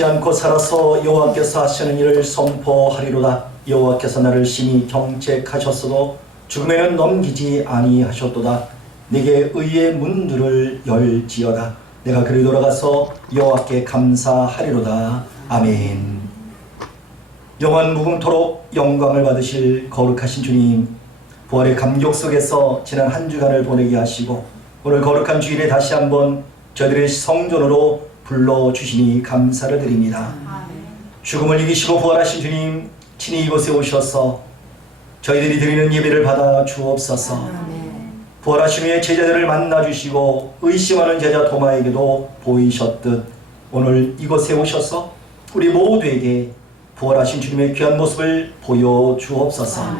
죽지 않고 살아서 여호와께서 하시는 일을 선포하리로다. 여호와께서 나를 심히 경책하셨어도 죽음에는 넘기지 아니하셨도다. 내게 의의 문들을 열지어다. 내가 그리 돌아가서 여호와께 감사하리로다. 아멘. 영원 무궁토록 영광을 받으실 거룩하신 주님, 부활의 감격 속에서 지난 한 주간을 보내게 하시고 오늘 거룩한 주일에 다시 한번 저희들의 성전으로 불러주시니 감사를 드립니다. 죽음을 이기시고 부활하신 주님, 친히 이곳에 오셔서 저희들이 드리는 예배를 받아 주옵소서. 부활하신 후에 제자들을 만나주시고 의심하는 제자 도마에게도 보이셨듯 오늘 이곳에 오셔서 우리 모두에게 부활하신 주님의 귀한 모습을 보여주옵소서.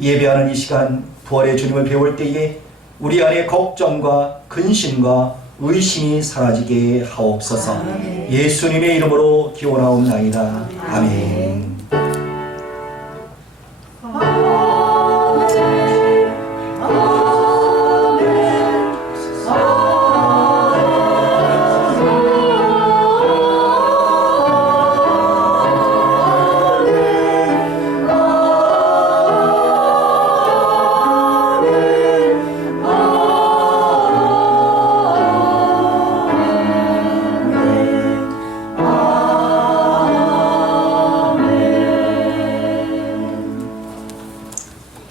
예배하는 이 시간 부활의 주님을 배울 때에 우리 안에 걱정과 근심과 의심이 사라지게 하옵소서. 예수님의 이름으로 기원하옵나이다. 아멘.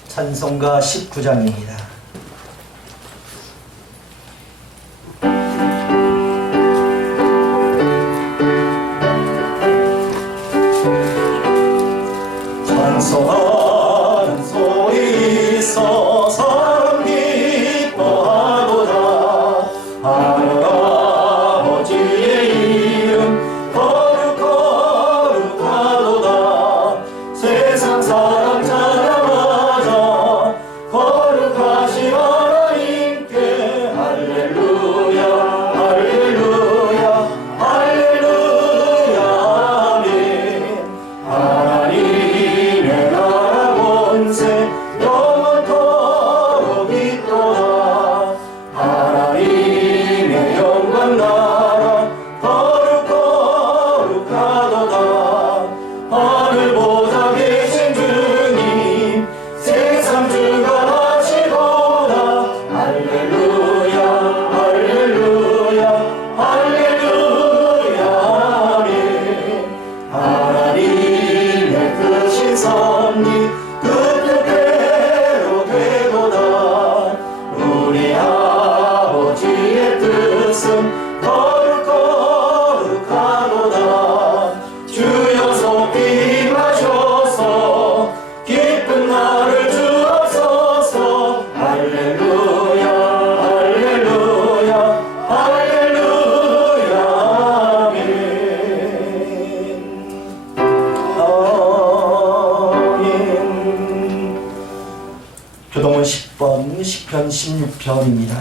찬송가 19장입니다. 찬송하는 소리 있어서 기뻐하도다. 하늘 아버지의 이름 거룩하도다. 세상 사람 찬양하자 거룩하신 하나님께 할렐루야 할렐루야 할렐루야 아멘. 하나님의 나라 권세 영원토록 있도다. 하나님의 영광 나라 거룩하도다. 하늘보다 계신 주님 세상 주관하시도다. 할렐루야 할렐루야 할렐루야 아멘. 하나님의 크신 섭리 그 뜻대로 되도다. 우리 아버지의 뜻은 거룩하도다. 주여 속히 임하셔서 기쁜 날을 주옵소서. 할렐루야 할렐루야 할렐루야 아멘. 아멘. 교동은 10번 시편 16편입니다.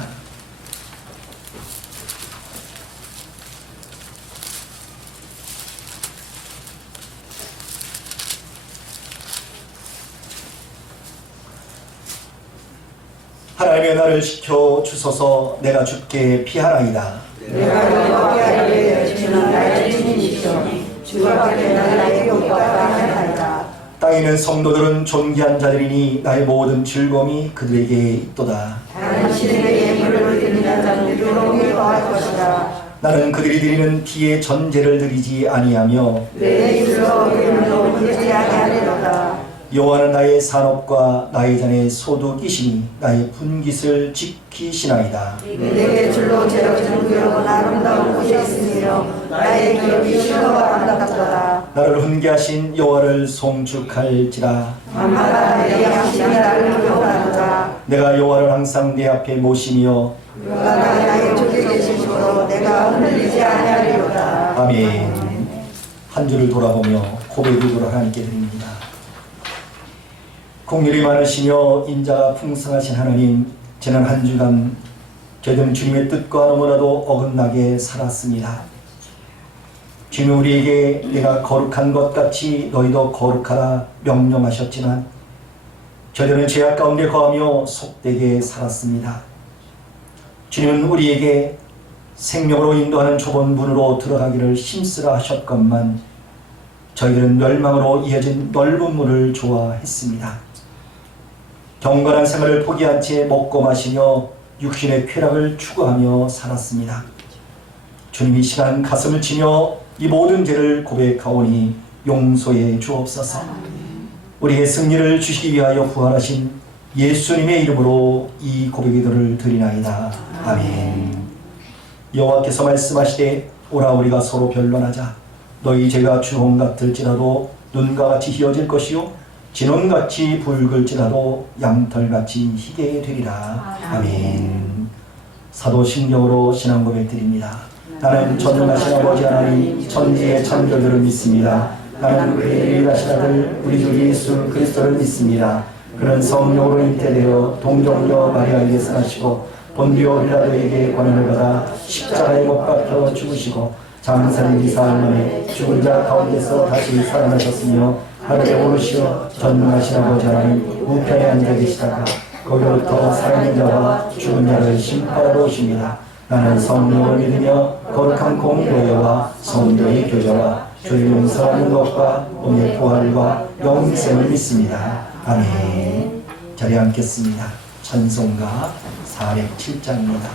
하나님의 나를 지켜 주소서. 내가 주께 피하나이다. 내가 여호와께 알리되 주는 나의 주님이시오. 주밖에 나에게 용과가 하나이다. 땅에 있는 성도들은 존귀한 자들이니 나의 모든 즐거움이 그들에게 있도다. 당신에게 예물을 드리는 자는 유로움이 더할 것이다. 나는 그들이 드리는 피의 전제를 드리지 아니하며 내 입으로 이름도 부르지 아니하리로다. 여호와는 나의 산업과 나의 잔의 소득이시니 나의 분깃을 지키시나이다. 내게 줄로 재어준 괴로운 아름다운 곳이 있으며 나의 기업이 실로와 아름답도다. 나를 훈계하신 여호와를 송축할지라. 밤마다 내 양심이 나를 구원하노라. 내가 여호와를 항상 내 앞에 모시며 그가 나의 주께 계심으로 내가 흔들리지 아니하리로다. 아멘. 한 주를 돌아보며 고백 기도를 하나님께 드립니다. 공률이 많으시며 인자가 풍성하신 하나님, 지난 한 주간 저희들은 주님의 뜻과 너무나도 어긋나게 살았습니다. 주님, 우리에게 내가 거룩한 것 같이 너희도 거룩하라 명령하셨지만 저희들은 죄악 가운데 거하며 속되게 살았습니다. 주님은 우리에게 생명으로 인도하는 좁은 문으로 들어가기를 힘쓰라 하셨건만 저희들은 멸망으로 이어진 넓은 문을 좋아했습니다. 경건한 생활을 포기한 채 먹고 마시며 육신의 쾌락을 추구하며 살았습니다. 주님, 이 시간 가슴을 치며 이 모든 죄를 고백하오니 용서해 주옵소서. 우리의 승리를 주시기 위하여 부활하신 예수님의 이름으로 이 고백 기도를 드리나이다. 아멘. 여호와께서 말씀하시되 오라 우리가 서로 변론하자. 너희 죄가 주홍 같을지라도 눈과 같이 희어질 것이요 진홍같이 붉을지라도 양털같이 희게 되리라. 아멘. 사도신경으로 신앙 고백 드립니다. 나는 전능하신 아버지 하나님 천지의 창조주를 믿습니다. 나는 그의 유일하신 아들 우리 주 예수 그리스도를 믿습니다. 그는 성령으로 잉태되어 동정녀 마리아에게 사시고 본디오 빌라도에게 권한을 받아 십자가에 못 박혀 죽으시고 장사를 사흘 만에 죽은 자 가운데서 다시 살아나셨으며 하늘에 오르시어 전능하신 아버지 하나님 우편에 앉아 계시다가 거기로부터 살아있는 자와 죽은 자를 심판하러 오십니다. 나는 성령을 믿으며 거룩한 공교회와 성도의 교제와 주의 용서하는 것과 오늘 부활과 영생을 믿습니다. 아멘. 자리에 앉겠습니다. 찬송가 407장입니다.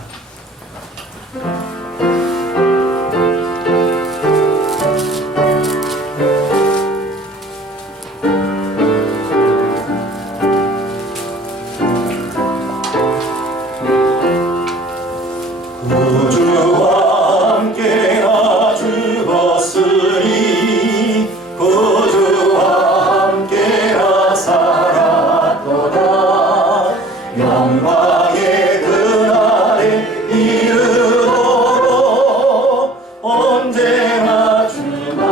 구주와 함께나 죽었으니 구주와 함께나 살았도다. 영광의 그날에 이르도록 언제나 주만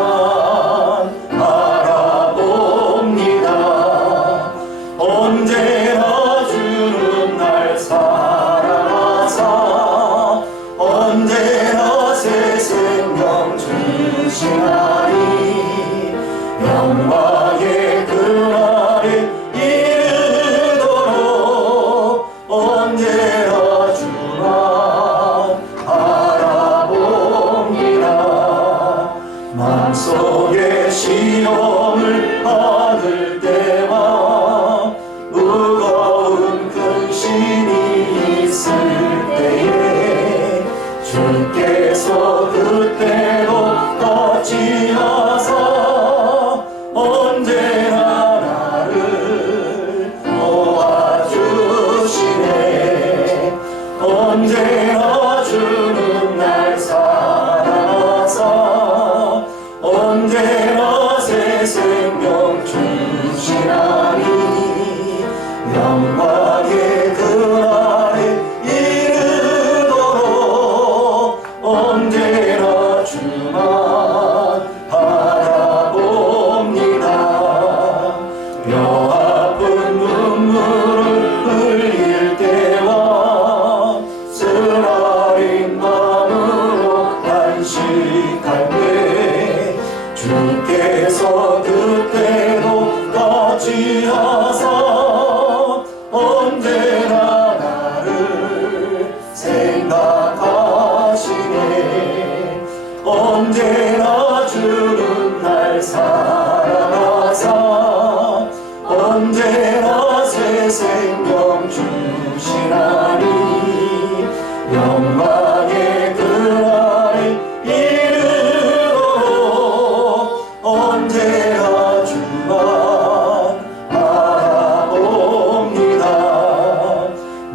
바라봅니다. 언제나 주는 날 사랑하사 언제나 새 생명 주시나니 영광의 그날에 이르도록 언제나 주만 바라봅니다. 마음속에 시험을 받을 때와 무거운 근심이 있을 때에 주께서 그때도 거치하사 언제나 나를 도와주시네. 언제나 주는 날 사랑하사 언제나 새 생명 주시나니 영광의 그날에 이르도록 언제나 주 언제나 주는 날 사랑하사 언제나 새 생명 주시나니 영광의 그날에 이르러 언제나 주만 바라봅니다.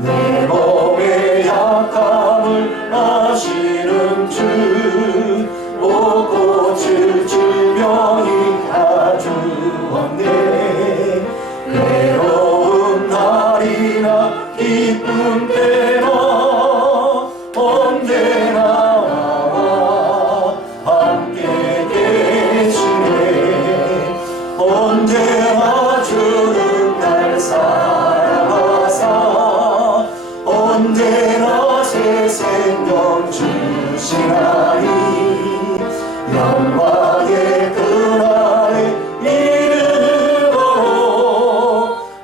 내 몸의 약함을 아시는 주 못 고칠 질병이 아주 없네. 괴로운 날이나 기쁜 때나 언제나 나와 함께 계시네. 언제나 주는 날 사랑하사 언제나 새 생명 주시나니 영광의 그날에 이르러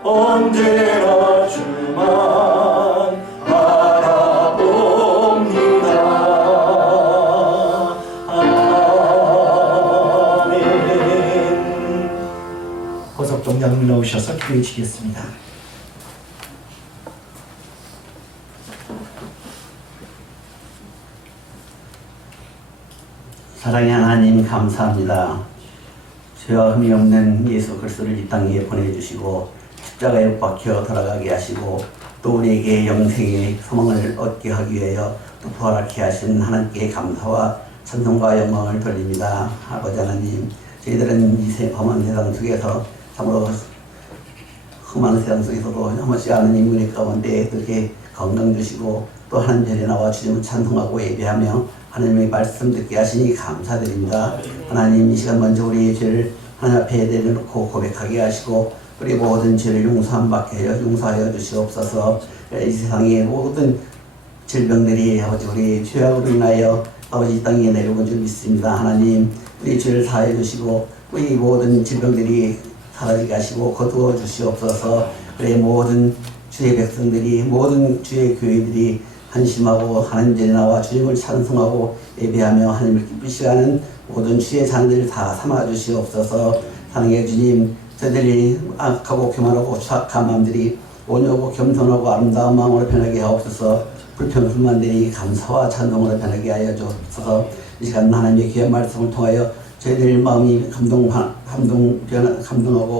언제나 주만 바라봅니다. 아멘. 고석동장 나오셔서 기도해 주시겠습니다. 사랑의 하나님 감사합니다. 죄와 흠이 없는 예수 그리스도를 이 땅에 보내주시고 십자가에 못 박혀 돌아가게 하시고 또 우리에게 영생의 소망을 얻게 하기 위하여 또 부활하게 하신 하나님께 감사와 찬송과 영광을 돌립니다. 아버지 하나님, 저희들은 이 험한 세상 속에서 참으로 험한 세상 속에서도 험하지 않은 인문의 가운데 그렇게 건강 주시고 또 하나님 전에 나와 주님을 찬송하고 예배하며 하나님의 말씀 듣게 하시니 감사드립니다. 하나님 이 시간 먼저 우리의 죄를 하나님 앞에 내려놓고 고백하게 하시고 우리 모든 죄를 용서하여 주시옵소서. 이 세상의 모든 질병들이 아버지 우리 죄악으로 인하여 아버지 이 땅에 내려온 줄 믿습니다. 하나님 우리 죄를 사하여 주시고 우리 모든 질병들이 사라지게 하시고 거두어 주시옵소서. 그래 모든 주의 백성들이 모든 주의 교회들이 한심하고 하나님 전에 나와 주님을 찬송하고 예배하며 하나님을 기쁘시게 하는 모든 주의 자녀들 다 삼아 주시옵소서. 사랑의 주님, 저들이 악하고 교만하고 추악한 마음들이 온유하고 겸손하고 아름다운 마음으로 변하게 하옵소서. 불평불만들이 감사와 찬송으로 변하게 하여 주옵소서. 이 시간 하나님의 귀한 말씀을 통하여 저희들 마음이 감동하고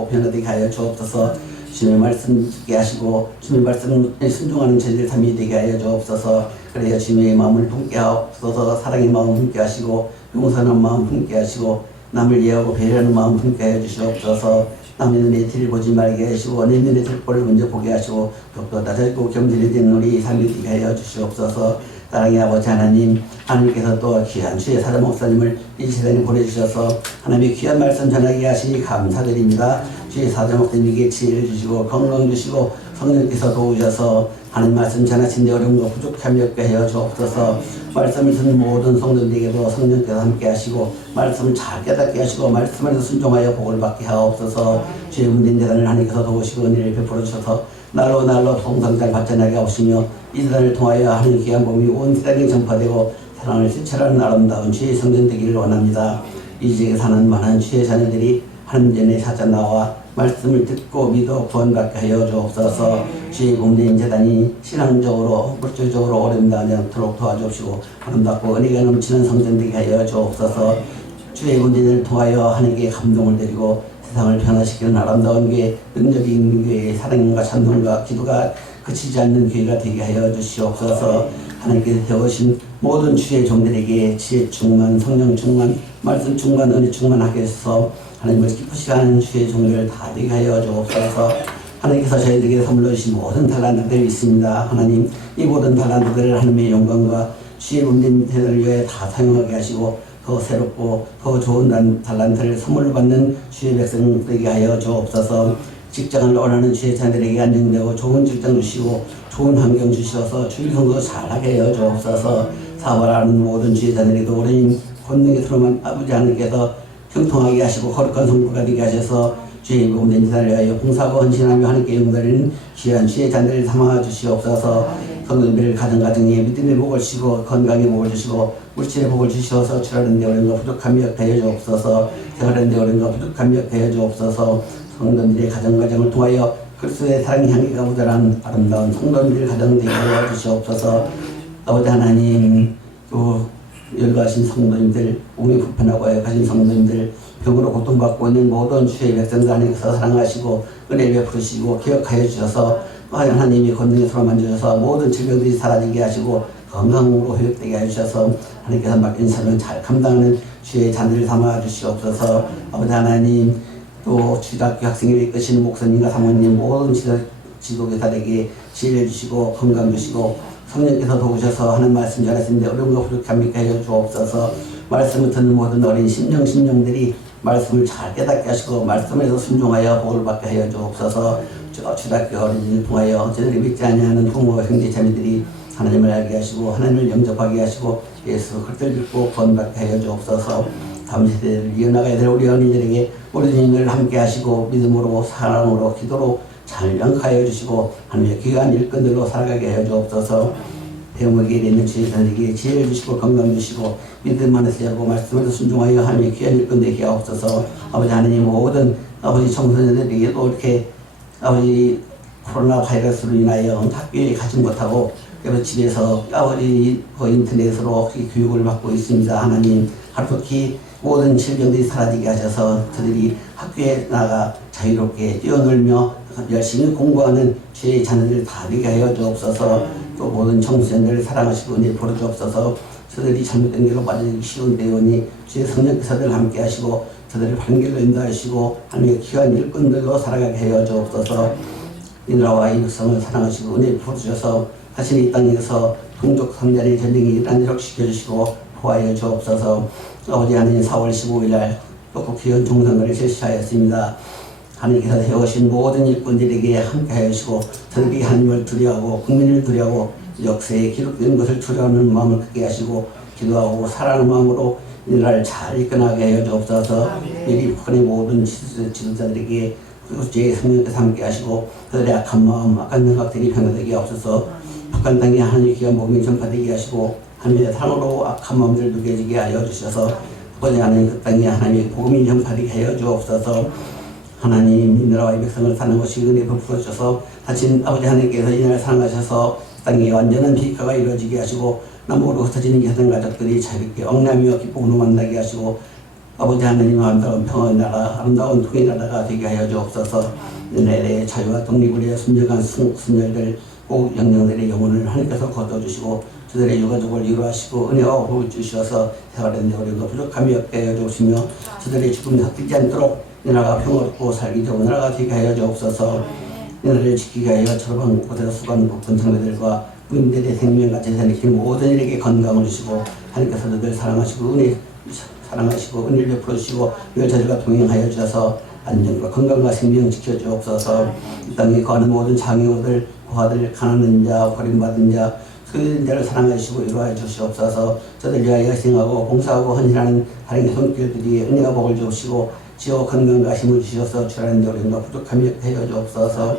변화되게 하여 주옵소서. 주님의 말씀 듣게 하시고 주님의 말씀에 순종하는 저희들 삶이 되게 하여 주옵소서. 그래야 주님의 마음을 품게 하옵소서. 사랑의 마음 품게 하시고 용서하는 마음 품게 하시고 남을 이해하고 배려하는 마음 품게 하여 주시옵소서. 남의 눈에 티를 보지 말게 하시고 내 눈에 들보를 먼저 보게 하시고 또 낮아지고 겸손이 된 우리 삶이 되게 하여 주시옵소서. 사랑의 아버지 하나님, 하나님께서 또 귀한 주의 사자 목사님을 이 세상에 보내주셔서 하나님의 귀한 말씀 전하게 하시니 감사드립니다. 주의 사자 목사님에게 지혜를 주시고 건강 주시고 성령께서 도우셔서 하나님 말씀 전하신 데 어려운 거 부족함이 없게 하여 주옵소서. 말씀을 듣는 모든 성도들에게도 성령께서 함께 하시고 말씀을 잘 깨닫게 하시고 말씀을 순종하여 복을 받게 하옵소서. 주의 문된 재단을 하나님께서 도우시고 은혜를 베풀어 주셔서 날로 성장잘 발전하게 하시며 이 세상을 통하여 하는 귀한 몸이 온 세상에 전파되고 사랑을 실천하는 아름다운 주의 성전 되기를 원합니다. 이 지역에 사는 많은 주의 자녀들이 하나님 전에 찾아 나와 말씀을 듣고 믿어 구원받게 하여 주옵소서. 주의 몸된 재단이 신앙적으로 물질적으로 어려움당하지 않도록 도와주옵시고 아름답고 은혜가 넘치는 성전 되게 하여 주옵소서. 주의 문제를 통하여 하나님께 감동을 드리고 세상을 변화시키는 아름다운 교회, 능력이 있는 교회, 사랑과 찬송과 기도가 그치지 않는 교회가 되게 하여 주시옵소서. 하나님께서 세우신 모든 주의 종들에게 지혜 충만, 성령 충만, 말씀 충만, 은혜 충만하게 해서 하나님을 기쁘시게 하는 주의 종들 다 되게 하여 주옵소서. 하나님께서 저희들에게 선물로 주신 모든 달란트들이 있습니다. 하나님 이 모든 달란트들을 하나님의 영광과 주의 문된 세상을 위해 다 사용하게 하시고 더 새롭고 더 좋은 달란트를 선물로 받는 주의 백성들에게 하여 주옵소서. 직장을 원하는 주의 자녀들에게 안정되고 좋은 직장 주시고 좋은 환경 주셔서 주의 성도 잘하게 하여 주옵소서. 사업을 하는 모든 주의 자녀들에게도 오랜 권능의 서로만 아버지 하나님께서 형통하게 하시고 거룩한 성도가 되게 하셔서 주의 몸된 자를 위하여 봉사하고 헌신하며 하나님께 영광드리는 귀한 주의 자녀를 삼아 주시옵소서. 성도님들 가정가정에 믿음의 복을 주시고 건강의 복을 주시고 물질의 복을 주시어서 출하는 데 어려운 거 부족함이 없게 하여 주옵소서. 생활하는 데 어려운 거 부족함이 없게 하여 주옵소서. 성도님들의 가정가정을 통하여 그리스도의 사랑의 향기가 묻어난 아름다운 성도님들 가정 되게 하여 주시옵소서. 아버지 하나님, 또 열거하신 성도님들, 몸이 불편하고 가신 성도님들, 병으로 고통받고 있는 모든 주의 백성들 하나님께서 사랑하시고 은혜 베푸시고 기억하여 주셔서 하나님이 권능의 손을 만져주셔서 모든 질병들이 사라지게 하시고 건강으로 회복되게 해주셔서 하나님께서 맡긴 사명을 잘 감당하는 주의 자녀를 삼아 주시옵소서. 아버지 하나님, 또 주일학교 학생을 이끄시는 목사님과 사모님 모든 지도교사들에게 지혜를 주시고 건강 주시고 성령께서 도우셔서 하는 말씀 전하시는데 어려운 거 부족합니까 하여 주옵소서. 말씀을 듣는 모든 어린 심령들이 말씀을 잘 깨닫게 하시고 말씀에서 순종하여 복을 받게 하여 주옵소서. 주일학교 어린이를 통하여 저들이 믿지 아니하는 부모 형제 자매들이 하나님을 알게 하시고 하나님을 영접하게 하시고 예수 그리스도를 믿고 구원받게 하여 주옵소서. 다음 세대를 이어나가야 될 우리 어린이들에게 우리 주님을 함께 하시고 믿음으로 사랑으로 기도로 잘 양가하여 주시고 하나님의 귀한 일꾼들로 살아가게 하여 주옵소서. 대목에 있는 주의사들에게 지혜를 주시고 건강 주시고 믿음 안에서 열고 말씀에서 순종하여 하나님의 귀한 일꾼 되게 하옵소서. 아버지 하나님, 모든 아버지 청소년들에게도 이렇게 아버지 코로나 바이러스로 인하여 학교에 가지 못하고 그래서 집에서 아버지 인터넷으로 교육을 받고 있습니다. 하나님, 하루속히 모든 질병들이 사라지게 하셔서 저들이 학교에 나가 자유롭게 뛰어놀며 열심히 공부하는 주의 자녀들 다 되게 하여 주옵소서. 또 모든 청소년들을 사랑하시고 은혜 보여 주옵소서. 저들이 잘못된 길로 빠지기 쉬운데오니 주의 성령께서 늘 함께 하시고 저들을 바른 길로 인도하시고 하나님의 귀한 일꾼들로 살아가게 하여 주옵소서. 이 나라와 이 백성을 사랑하시고 은혜 보여 주셔서 다시 이 땅에서 동족 성전의 전쟁이 일어나도록 시켜주시고 보호하여 주옵소서. 아버지 하나님, 4월 15일 날 또 국회의원 총선을 실시하였습니다. 하나님께서 세우신 모든 일꾼들에게 함께하여 주시고 저들이 하나님을 두려워하고 국민을 두려워하고 역사에 기록된 것을 두려워하는 마음을 크게 하시고 기도하고 사랑하는 마음으로 이 나라를 잘 이끌어가게 하여 주옵소서. 미리 북한의 모든 지도자들에게 주의 성령께서 함께 하시고 그들의 악한 마음, 악한 생각들이 변화되게 하옵소서. 북한 땅에 하나님의 귀한 복음이 전파되게 하시고 하나님의 사랑으로 악한 마음들을 누게지게 하여 주셔서 아버지 하나님, 그 땅에 하나님의 복음이 전파되게 하여 주옵소서. 하나님, 이 나라와 이 백성을 사는 것이 은혜 베풀어 주셔서 다신 아버지 하나님께서 이 나라를 사랑하셔서 땅에 완전한 비가가 이루어지게 하시고 남북으로 흩어지는 여성 가족들이 자유롭게 억나며 기쁨으로 만나게 하시고 아버지 하나님, 아름다운 평화의 나라, 아름다운 통일 나라가 되게 하여 주옵소서. 은혜의 자유와 독립을 위해 순정한 순열들 꼭 영령들의 영혼을 하나님께서 거둬주시고 저들의 유가족을 위로하시고 은혜와 복을 주셔서 생활하는 데 어려움과 부족함이 없게 하여 주시며 저들의 죽음이 헛되지 않도록 이 나라가 평화롭고 살기 좋은 나라가 되게 하여 주옵소서. 이 나라를 지키게 하여 철방 곳에서 수고하는 복분 성도들과 국민들의 생명과 재산을 지키는 모든 일에게 건강을 주시고 하나님께서 늘 사랑하시고 은혜를 베풀어 주시고 늘 저들과 동행하여 주셔서 안전과 건강과 생명 지켜주옵소서. 이 땅에 거하는 모든 장애우들, 고아들, 가난한 자, 버림받은 자, 소유된 자를 사랑하시고 위로하여 주시옵소서. 저들 위하여 희생하고 봉사하고 헌신하는 하나님의 손길들이 은혜와 복을 주시고 지어 건강과 힘을 주셔서 주라는 어려움과 부족함이 하여 주옵소서.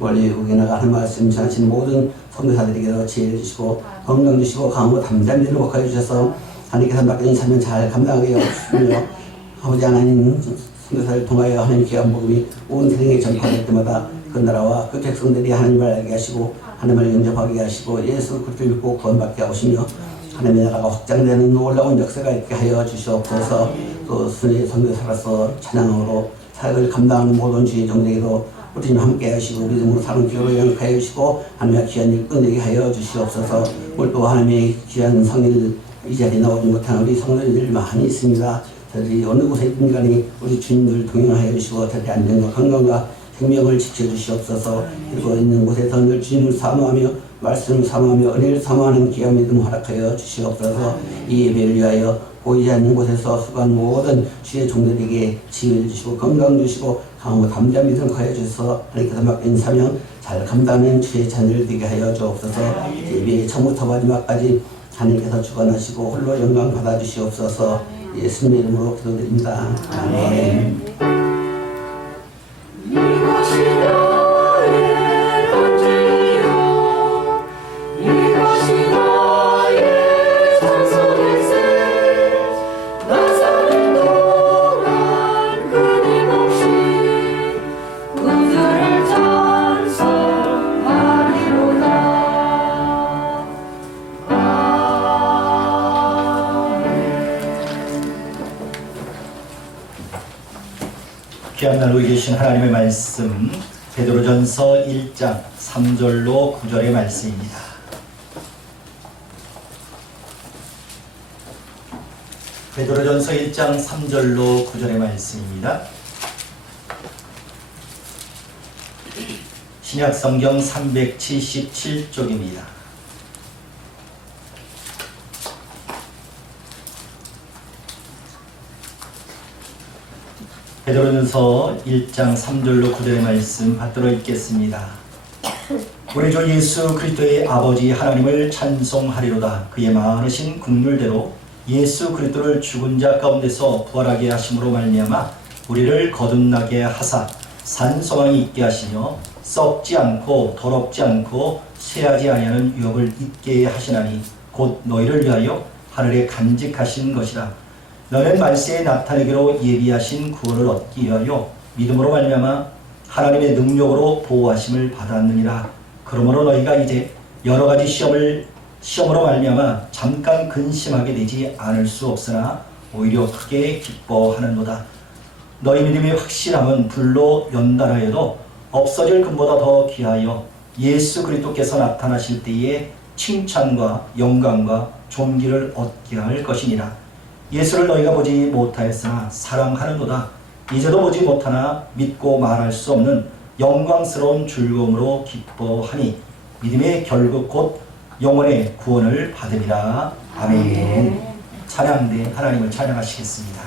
원래 외국에 나가 하는 말씀 전하신 모든 선교사들에게도 지혜를 주시고 건강 주시고 강하고 담대한 일을 복하여 주셔서 하나님께서 맡겨진 사명 잘 감당하게 하시며 아버지 하나님, 선교사를 통하여 하나님의 귀한 복음이 온 세상에 전파될 때마다 그 나라와 그 백성들이 하나님을 알게 하시고 하나님을 영접하게 하시고 예수 그리스도를 믿고 구원받게 하시며 하나님의 나라가 확장되는 놀라운 역사가 있게 하여 주시옵소서. 또 순의 선교사로서 찬양으로 사역을 감당하는 모든 주의 종들에게도 우리 주님 함께 하시고 믿음으로 사는 기도로 영접하여 주시고 하나님의 귀한 일꾼 되게 하여 주시옵소서. 오늘 또 하나님의 귀한 성일 이 자리에 나오지 못한 우리 성도님들 많이 있습니다. 저들이 어느 곳에 있든 간에 우리 주님들 동행하여 주시고 저들의 안전과 건강과 생명을 지켜주시옵소서. 그리고 있는 곳에서 늘 주님을 사모하며 말씀을 사모하며 은혜를 사모하는 귀한 믿음 허락하여 주시옵소서. 이 예배를 위하여 보이지 않는 곳에서 수고한 모든 주의 종들에게 지혜를 주시고 건강 주시고 강하고 담대한 믿음 하여 주셔서 하나님께서 맡긴 사명 잘 감당하는 주의 자녀를 되게 하여 주옵소서. 예배의 처음부터 마지막까지 하나님께서 주관하시고 홀로 영광 받아 주시옵소서. 예수님의 이름으로 기도드립니다. 아멘. 이것이 너의 편지요 귀한 날 우리 계신 하나님의 말씀 베드로전서 1장 3절로 9절의 말씀입니다. 베드로전서 1장 3절로 9절의 말씀입니다. 신약성경 377쪽입니다. 베드로전서 1장 3절로 9절의 말씀 받들어 읽겠습니다. 우리 주 예수 그리스도의 아버지 하나님을 찬송하리로다. 그의 많으신 긍휼대로 예수 그리스도를 죽은 자 가운데서 부활하게 하심으로 말미암아 우리를 거듭나게 하사 산소망이 있게 하시며 썩지 않고 더럽지 않고 쇠하지 아니하는 유업을 있게 하시나니 곧 너희를 위하여 하늘에 간직하신 것이라. 너는 말세에 나타내기로 예비하신 구원을 얻기 위하여 믿음으로 말미암아 하나님의 능력으로 보호하심을 받았느니라. 그러므로 너희가 이제 여러 가지 시험으로 말미암아 잠깐 근심하게 되지 않을 수 없으나 오히려 크게 기뻐하는도다. 너희 믿음의 확실함은 불로 연단하여도 없어질 금보다 더 귀하여 예수 그리스도께서 나타나실 때에 칭찬과 영광과 존귀를 얻게 할 것이니라. 예수를 너희가 보지 못하였으나 사랑하는도다. 이제도 보지 못하나 믿고 말할 수 없는 영광스러운 즐거움으로 기뻐하니 믿음의 결국 곧 영혼의 구원을 받으리라. 아멘. 찬양대 하나님을 찬양하시겠습니다.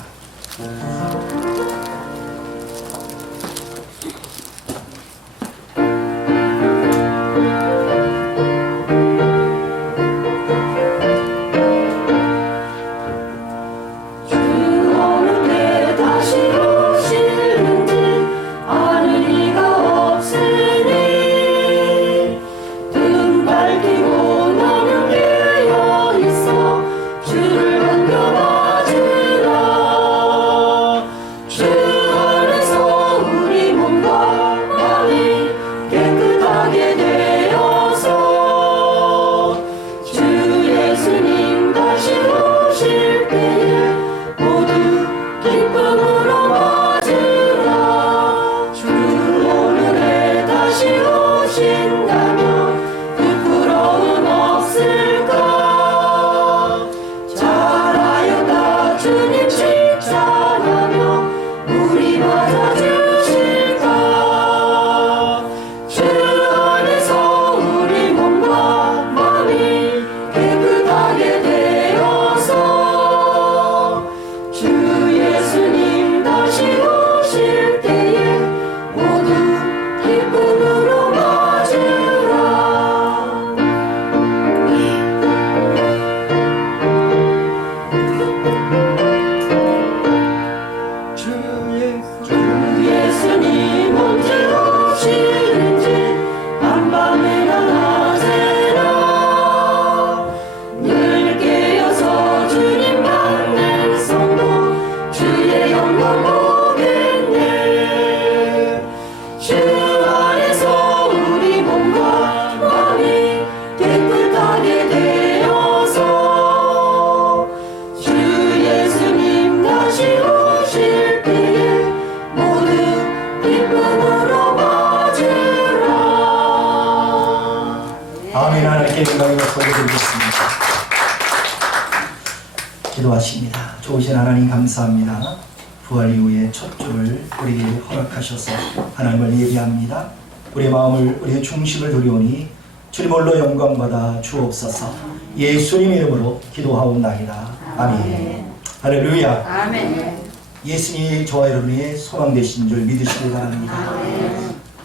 기도하십니다. 좋으신 하나님 감사합니다. 부활 이후의 첫 주를 우리에게 허락하셔서 하나님을 예배합니다. 우리의 마음을 우리의 중심을 두려우니 주님 홀로 영광받아 주옵소서. 예수님 이름으로 기도하옵나이다. 아멘. 할렐루야. 아멘. 예수님이 저와 여러분의 소망 되신 줄 믿으시기 바랍니다.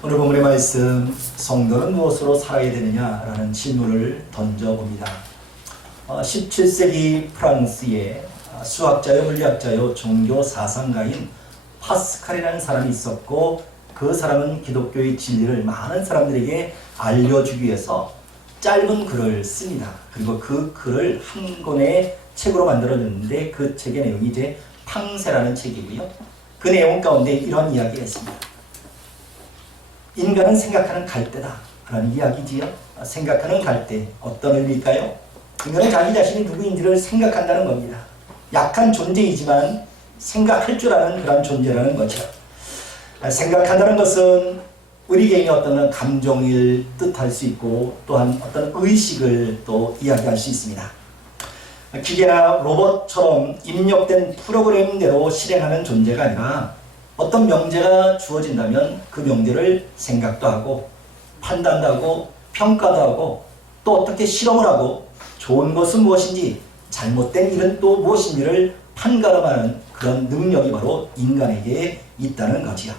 오늘 본문의 말씀, 성도는 무엇으로 살아야 되느냐라는 질문을 던져봅니다. 17세기 프랑스에 수학자요 물리학자요 종교 사상가인 파스칼이라는 사람이 있었고, 그 사람은 기독교의 진리를 많은 사람들에게 알려주기 위해서 짧은 글을 씁니다. 그리고 그 글을 한 권의 책으로 만들어냈는데 그 책의 내용이 이제 팡세라는 책이고요. 그 내용 가운데 이런 이야기가 있습니다. 인간은 생각하는 갈대다 라는 이야기지요. 생각하는 갈대, 어떤 의미일까요? 인간은 자기 자신이 누구인지를 생각한다는 겁니다. 약한 존재이지만 생각할 줄 아는 그런 존재라는 거죠. 생각한다는 것은 우리 개인의 어떤 감정을 뜻할 수 있고 또한 어떤 의식을 또 이야기할 수 있습니다. 기계나 로봇처럼 입력된 프로그램대로 실행하는 존재가 아니라 어떤 명제가 주어진다면 그 명제를 생각도 하고 판단도 하고 평가도 하고 또 어떻게 실험을 하고 좋은 것은 무엇인지 잘못된 일은 또 무엇인지를 판가름하는 그런 능력이 바로 인간에게 있다는 거지요.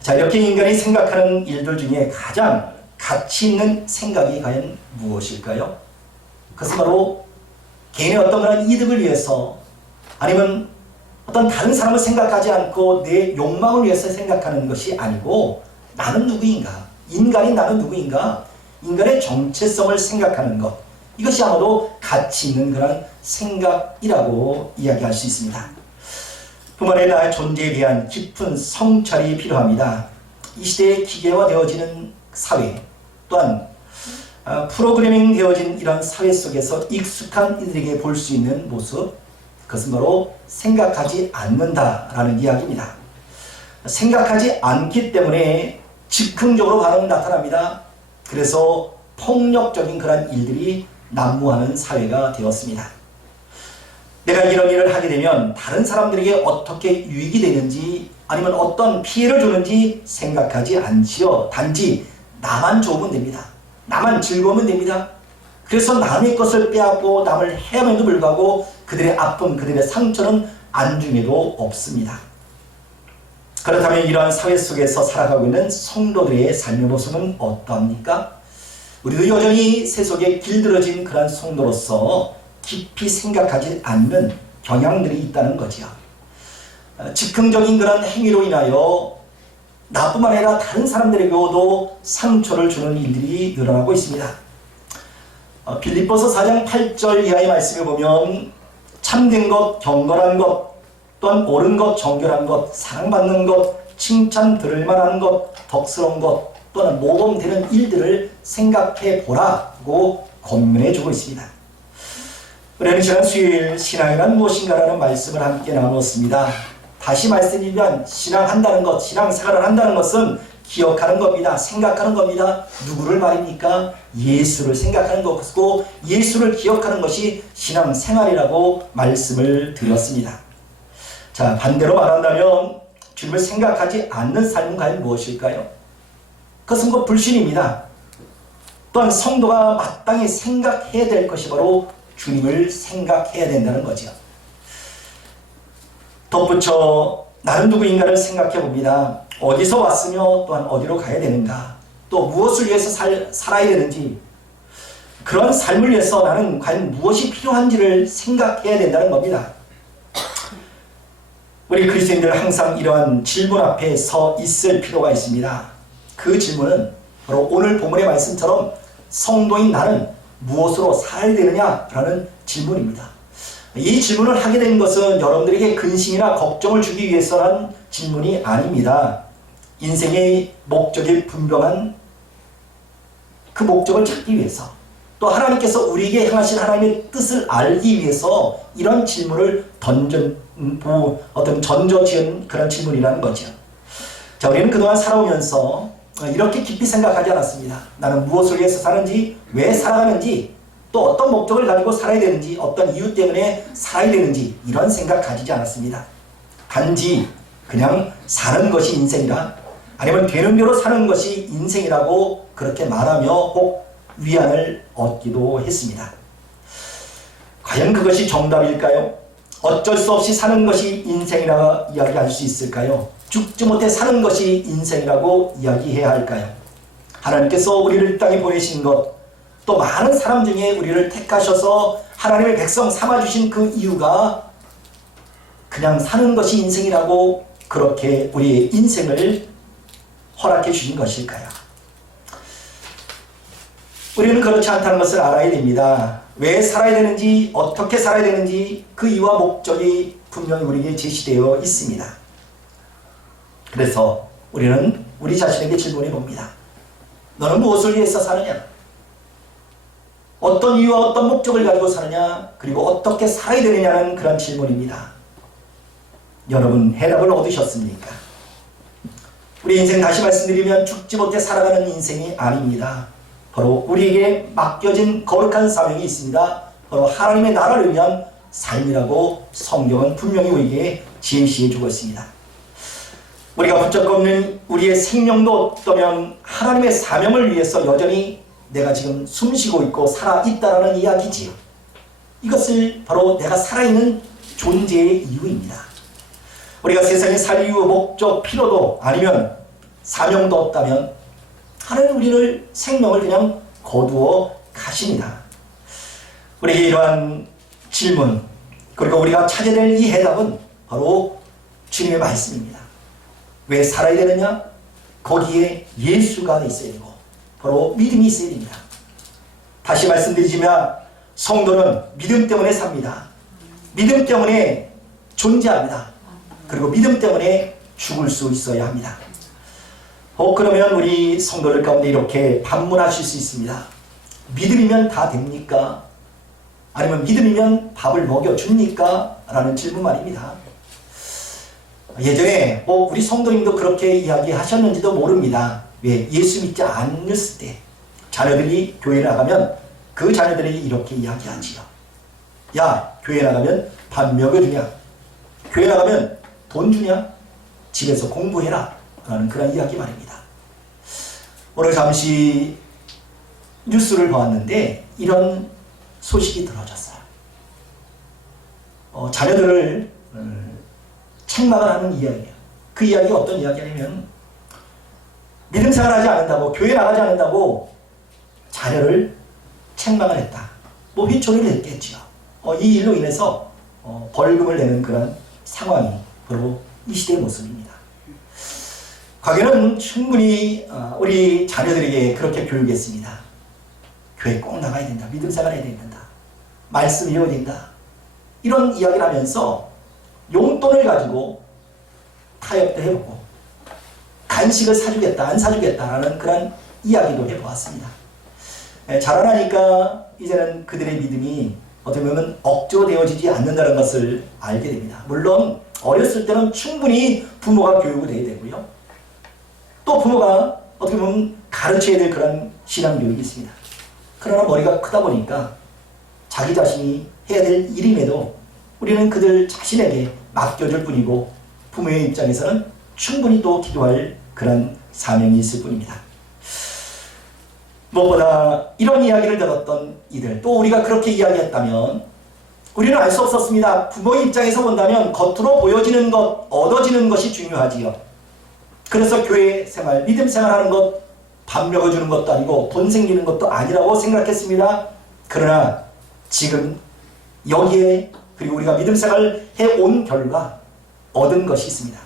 자, 이렇게 인간이 생각하는 일들 중에 가장 가치 있는 생각이 과연 무엇일까요? 그것은 바로 개인의 어떤 그런 이득을 위해서 아니면 어떤 다른 사람을 생각하지 않고 내 욕망을 위해서 생각하는 것이 아니고 나는 누구인가? 인간이 나는 누구인가? 인간의 정체성을 생각하는 것. 이것이 아마도 가치 있는 그런 생각이라고 이야기할 수 있습니다. 뿐만 아니라 나의 존재에 대한 깊은 성찰이 필요합니다. 이 시대에 기계화되어지는 사회 또한 프로그래밍 되어진 이런 사회 속에서 익숙한 이들에게 볼 수 있는 모습, 그것은 바로 생각하지 않는다라는 이야기입니다. 생각하지 않기 때문에 즉흥적으로 반응이 나타납니다. 그래서 폭력적인 그런 일들이 난무하는 사회가 되었습니다. 내가 이런 일을 하게 되면 다른 사람들에게 어떻게 유익이 되는지 아니면 어떤 피해를 주는지 생각하지 않지요. 단지 나만 좋으면 됩니다. 나만 즐거우면 됩니다. 그래서 남의 것을 빼앗고 남을 해함에도 불구하고 그들의 아픔, 그들의 상처는 안중에도 없습니다. 그렇다면 이러한 사회 속에서 살아가고 있는 성도들의 삶의 모습은 어떠합니까? 우리도 여전히 세속에 길들어진 그런 성도로서 깊이 생각하지 않는 경향들이 있다는 거죠. 즉흥적인 그런 행위로 인하여 나뿐만 아니라 다른 사람들에게도 상처를 주는 일들이 늘어나고 있습니다. 빌립보서 4장 8절 이하의 말씀을 보면 참된 것, 경건한 것, 또한 옳은 것, 정결한 것, 사랑받는 것, 칭찬 들을 만한 것, 덕스러운 것, 또는 모범되는 일들을 생각해 보라고 권면해 주고 있습니다. 우리는 지난 수요일 신앙이란 무엇인가라는 말씀을 함께 나누었습니다. 다시 말씀드리면 신앙한다는 것, 신앙생활을 한다는 것은 기억하는 겁니다. 생각하는 겁니다. 누구를 말입니까? 예수를 생각하는 것이고 예수를 기억하는 것이 신앙생활이라고 말씀을 드렸습니다. 자, 반대로 말한다면 주님을 생각하지 않는 삶은 과연 무엇일까요? 그것은 곧 불신입니다. 또한 성도가 마땅히 생각해야 될 것이 바로 주님을 생각해야 된다는 거죠. 덧붙여 나는 누구인가를 생각해 봅니다. 어디서 왔으며 또한 어디로 가야 되는가, 또 무엇을 위해서 살아야 되는지, 그런 삶을 위해서 나는 과연 무엇이 필요한지를 생각해야 된다는 겁니다. 우리 그리스도인들 항상 이러한 질문 앞에 서 있을 필요가 있습니다. 그 질문은 바로 오늘 본문의 말씀처럼 성도인 나는 무엇으로 살아야 되느냐라는 질문입니다. 이 질문을 하게 된 것은 여러분들에게 근심이나 걱정을 주기 위해서라는 질문이 아닙니다. 인생의 목적이 분명한 그 목적을 찾기 위해서, 또 하나님께서 우리에게 향하신 하나님의 뜻을 알기 위해서 이런 질문을 던져지은 그런 질문이라는 거죠. 자, 우리는 그동안 살아오면서 이렇게 깊이 생각하지 않았습니다. 나는 무엇을 위해서 사는지, 왜 살아가는지, 또 어떤 목적을 가지고 살아야 되는지, 어떤 이유 때문에 살아야 되는지, 이런 생각 가지지 않았습니다. 단지 그냥 사는 것이 인생이라, 아니면 되는 대로 사는 것이 인생이라고 그렇게 말하며 꼭 위안을 얻기도 했습니다. 과연 그것이 정답일까요? 어쩔 수 없이 사는 것이 인생이라고 이야기할 수 있을까요? 죽지 못해 사는 것이 인생이라고 이야기해야 할까요? 하나님께서 우리를 이 땅에 보내신 것, 또 많은 사람 중에 우리를 택하셔서 하나님의 백성 삼아주신 그 이유가 그냥 사는 것이 인생이라고 그렇게 우리의 인생을 허락해 주신 것일까요? 우리는 그렇지 않다는 것을 알아야 됩니다. 왜 살아야 되는지, 어떻게 살아야 되는지 그 이유와 목적이 분명히 우리에게 제시되어 있습니다. 그래서 우리는 우리 자신에게 질문해 봅니다. 너는 무엇을 위해서 사느냐? 어떤 이유와 어떤 목적을 가지고 사느냐? 그리고 어떻게 살아야 되느냐는 그런 질문입니다. 여러분 해답을 얻으셨습니까? 우리 인생 다시 말씀드리면 죽지 못해 살아가는 인생이 아닙니다. 바로 우리에게 맡겨진 거룩한 사명이 있습니다. 바로 하나님의 나라를 위한 삶이라고 성경은 분명히 우리에게 제시해 주고 있습니다. 우리가 붙잡고 있는 우리의 생명도 어쩌면 하나님의 사명을 위해서 여전히 내가 지금 숨쉬고 있고 살아있다라는 이야기지요. 이것을 바로 내가 살아있는 존재의 이유입니다. 우리가 세상에 살 이유, 목적, 필요도 아니면 사명도 없다면 하나님 우리를 생명을 그냥 거두어 가십니다. 우리에게 이러한 질문 그리고 우리가 찾아야 될 이 해답은 바로 주님의 말씀입니다. 왜 살아야 되느냐? 거기에 예수가 있어야 되고 바로 믿음이 있어야 됩니다. 다시 말씀드리지만 성도는 믿음 때문에 삽니다. 믿음 때문에 존재합니다. 그리고 믿음 때문에 죽을 수 있어야 합니다. 그러면 우리 성도들 가운데 이렇게 반문하실 수 있습니다. 믿음이면 다 됩니까? 아니면 믿음이면 밥을 먹여줍니까? 라는 질문 말입니다. 예전에 우리 성도님도 그렇게 이야기하셨는지도 모릅니다. 왜? 예수 믿지 않았을 때 자녀들이 교회 나가면 그 자녀들이 이렇게 이야기하지요. 야, 교회 나가면 밥 먹여주냐? 교회 나가면 돈 주냐? 집에서 공부해라 라는 그런 이야기 말입니다. 오늘 잠시 뉴스를 보았는데 이런 소식이 들어졌어요. 자녀들을 책망을 하는 이야기예요. 그 이야기가 어떤 이야기냐면 믿음 생활하지 않는다고 교회 나가지 않는다고 자녀를 책망을 했다. 뭐 휘청이를 했겠죠. 이 일로 인해서 벌금을 내는 그런 상황이 바로 이 시대의 모습입니다. 과거에는 충분히 우리 자녀들에게 그렇게 교육했습니다. 교회 꼭 나가야 된다. 믿음 생활해야 된다. 말씀 외워야 된다. 이런 이야기를 하면서 용돈을 가지고 타협도 해보고 간식을 사주겠다 안 사주겠다라는 그런 이야기도 해보았습니다. 자라나니까 이제는 그들의 믿음이 어떻게 보면 억지로 되어지지 않는다는 것을 알게 됩니다. 물론 어렸을 때는 충분히 부모가 교육을 해야 되고요. 또 부모가 어떻게 보면 가르쳐야 될 그런 신앙교육이 있습니다. 그러나 머리가 크다 보니까 자기 자신이 해야 될 일임에도 우리는 그들 자신에게 맡겨줄 뿐이고 부모의 입장에서는 충분히 또 기도할 그런 사명이 있을 뿐입니다. 무엇보다 이런 이야기를 들었던 이들 또 우리가 그렇게 이야기했다면 우리는 알 수 없었습니다. 부모의 입장에서 본다면 겉으로 보여지는 것, 얻어지는 것이 중요하지요. 그래서 교회 생활, 믿음 생활하는 것, 밥 먹여주는 것도 아니고 돈 생기는 것도 아니라고 생각했습니다. 그러나 지금 여기에 그리고 우리가 믿음 생활을 해온 결과 얻은 것이 있습니다.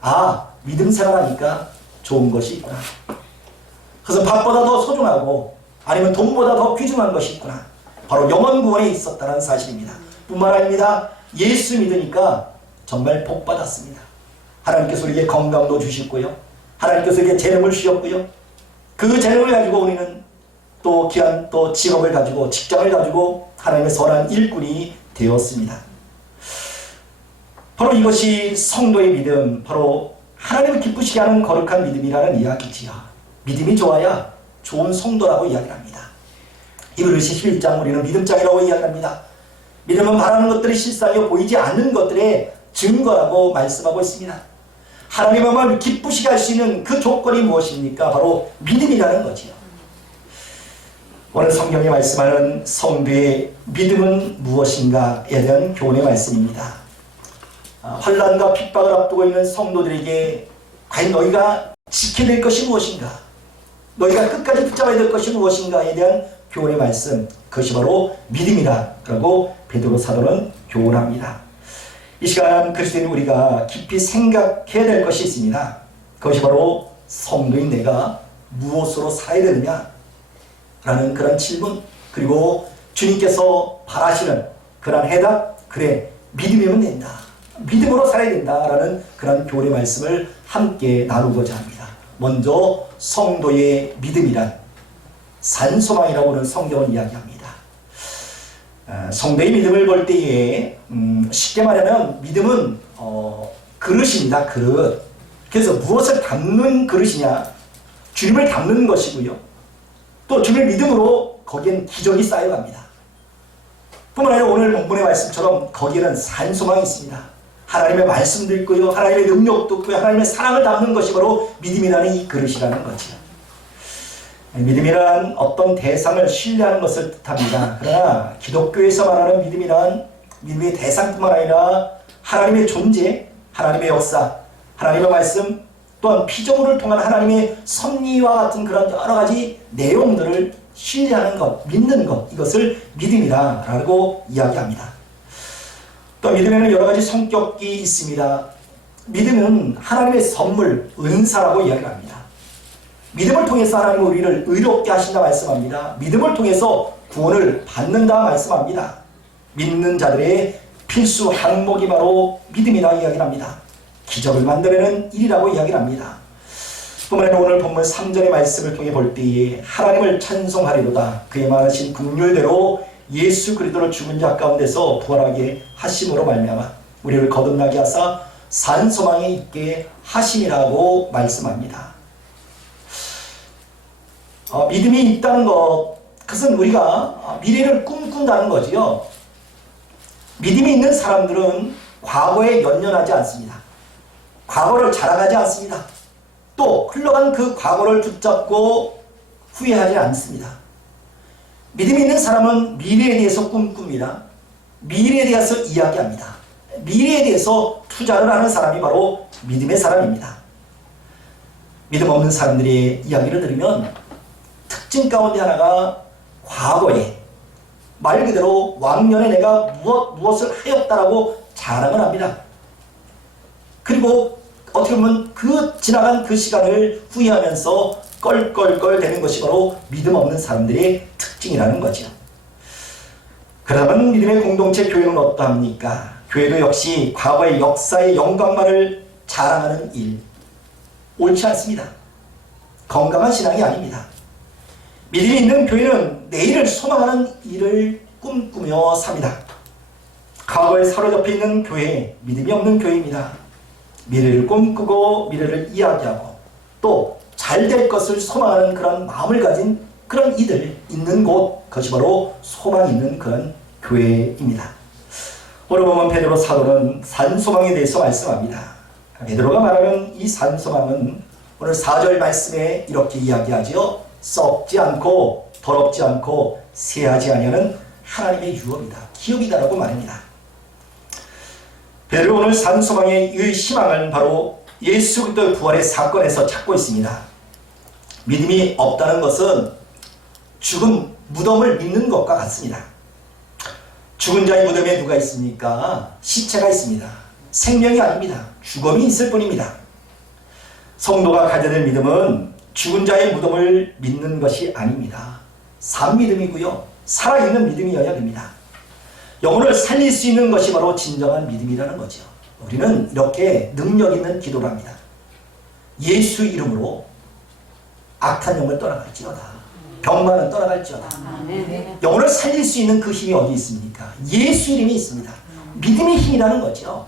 아, 믿음 생활하니까 좋은 것이 있구나. 그래서 밥보다 더 소중하고 아니면 돈보다 더 귀중한 것이 있구나. 바로 영원 구원에 있었다는 사실입니다. 뿐만 아닙니다. 예수 믿으니까 정말 복 받았습니다. 하나님께서 우리에게 건강도 주셨고요. 하나님께서 우리에게 재능을 주셨고요. 그 재능을 가지고 우리는 또 귀한 또 직업을 가지고 직장을 가지고 하나님의 선한 일꾼이 되었습니다. 바로 이것이 성도의 믿음, 바로 하나님을 기쁘시게 하는 거룩한 믿음이라는 이야기지요. 믿음이 좋아야 좋은 성도라고 이야기합니다. 히브리서 11장 우리는 믿음장이라고 이야기합니다. 믿음은 바라는 것들이 실상이요 보이지 않는 것들의 증거라고 말씀하고 있습니다. 하나님의 마음을 기쁘시게 할 수 있는 그 조건이 무엇입니까? 바로 믿음이라는 거지요. 오늘 성경이 말씀하는 성도의 믿음은 무엇인가에 대한 교훈의 말씀입니다. 환난과 핍박을 앞두고 있는 성도들에게 과연 너희가 지켜야 될 것이 무엇인가? 너희가 끝까지 붙잡아야 될 것이 무엇인가에 대한 교훈의 말씀, 그것이 바로 믿음이라고 베드로 사도는 교훈합니다. 이 시간 그리스도인 우리가 깊이 생각해야 될 것이 있습니다. 그것이 바로 성도인 내가 무엇으로 살아야 되느냐 라는 그런 질문, 그리고 주님께서 바라시는 그런 해답, 그래 믿음이면 된다, 믿음으로 살아야 된다라는 그런 교훈의 말씀을 함께 나누고자 합니다. 먼저 성도의 믿음이란 산소망이라고는 성경은 이야기합니다. 성도의 믿음을 볼 때에 쉽게 말하면 믿음은 그릇입니다. 그릇. 그래서 무엇을 담는 그릇이냐? 주님을 담는 것이고요. 또 주님을 믿음으로 거기엔 기적이 쌓여갑니다. 뿐만 아니라 오늘 본문의 말씀처럼 거기에는 산소망이 있습니다. 하나님의 말씀도 있고요. 하나님의 능력도 있고요. 하나님의 사랑을 담는 것이 바로 믿음이라는 이 그릇이라는 거죠. 믿음이란 어떤 대상을 신뢰하는 것을 뜻합니다. 그러나 기독교에서 말하는 믿음이란 믿음의 대상뿐만 아니라 하나님의 존재, 하나님의 역사, 하나님의 말씀, 또한 피조물을 통한 하나님의 섭리와 같은 그런 여러 가지 내용들을 신뢰하는 것, 믿는 것, 이것을 믿음이라고 이야기합니다. 또 믿음에는 여러 가지 성격이 있습니다. 믿음은 하나님의 선물, 은사라고 이야기합니다. 믿음을 통해서 하나님은 우리를 의롭게 하신다 말씀합니다. 믿음을 통해서 구원을 받는다 말씀합니다. 믿는 자들의 필수 항목이 바로 믿음이라 이야기합니다. 기적을 만들어내는 일이라고 이야기합니다. 뿐만 아니라 오늘 본문 3절의 말씀을 통해 볼 때에 하나님을 찬송하리로다. 그의 말하신 긍휼대로 예수 그리스도를 죽은 자 가운데서 부활하게 하심으로 말미암아 우리를 거듭나게 하사 산 소망에 있게 하심이라고 말씀합니다. 믿음이 있다는 것, 그것은 우리가 미래를 꿈꾼다는 거지요. 믿음이 있는 사람들은 과거에 연연하지 않습니다. 과거를 자랑하지 않습니다. 또 흘러간 그 과거를 붙잡고 후회하지 않습니다. 믿음이 있는 사람은 미래에 대해서 꿈꿉니다. 미래에 대해서 이야기합니다. 미래에 대해서 투자를 하는 사람이 바로 믿음의 사람입니다. 믿음 없는 사람들의 이야기를 들으면 특징 가운데 하나가 과거에 말 그대로 왕년에 내가 무엇을 하였다라고 자랑을 합니다. 그리고 어떻게 보면 그 지나간 그 시간을 후회하면서 껄껄껄 대는 것이 바로 믿음 없는 사람들의 특징이라는 거죠. 그러면 믿음의 공동체 교회는 어떠합니까? 교회도 역시 과거의 역사의 영광만을 자랑하는 일, 옳지 않습니다. 건강한 신앙이 아닙니다. 믿음이 있는 교회는 내일을 소망하는 일을 꿈꾸며 삽니다. 과거에 사로잡혀 있는 교회, 믿음이 없는 교회입니다. 미래를 꿈꾸고 미래를 이야기하고 또 잘 될 것을 소망하는 그런 마음을 가진 그런 이들 있는 곳, 그것이 바로 소망이 있는 그런 교회입니다. 오늘 보면 베드로 사도는 산소망에 대해서 말씀합니다. 베드로가 말하는 이 산소망은 오늘 4절 말씀에 이렇게 이야기하지요. 썩지 않고 더럽지 않고 쇠하지 아니하는 하나님의 유업이다, 기업이다라고 말합니다. 베드로 오늘 산소망의 이 희망은 바로 예수 그리스도의 부활의 사건에서 찾고 있습니다. 믿음이 없다는 것은 죽은 무덤을 믿는 것과 같습니다. 죽은 자의 무덤에 누가 있습니까? 시체가 있습니다. 생명이 아닙니다. 죽음이 있을 뿐입니다. 성도가 가져야 될 믿음은 죽은 자의 무덤을 믿는 것이 아닙니다. 산 믿음이고요. 살아있는 믿음이어야 됩니다. 영혼을 살릴 수 있는 것이 바로 진정한 믿음이라는 거죠. 우리는 이렇게 능력 있는 기도를 합니다. 예수 이름으로 악한 영을 떠나갈지어다. 병만은 떠나갈지어다. 영혼을 살릴 수 있는 그 힘이 어디 있습니까? 예수 이름이 있습니다. 믿음의 힘이라는 거죠.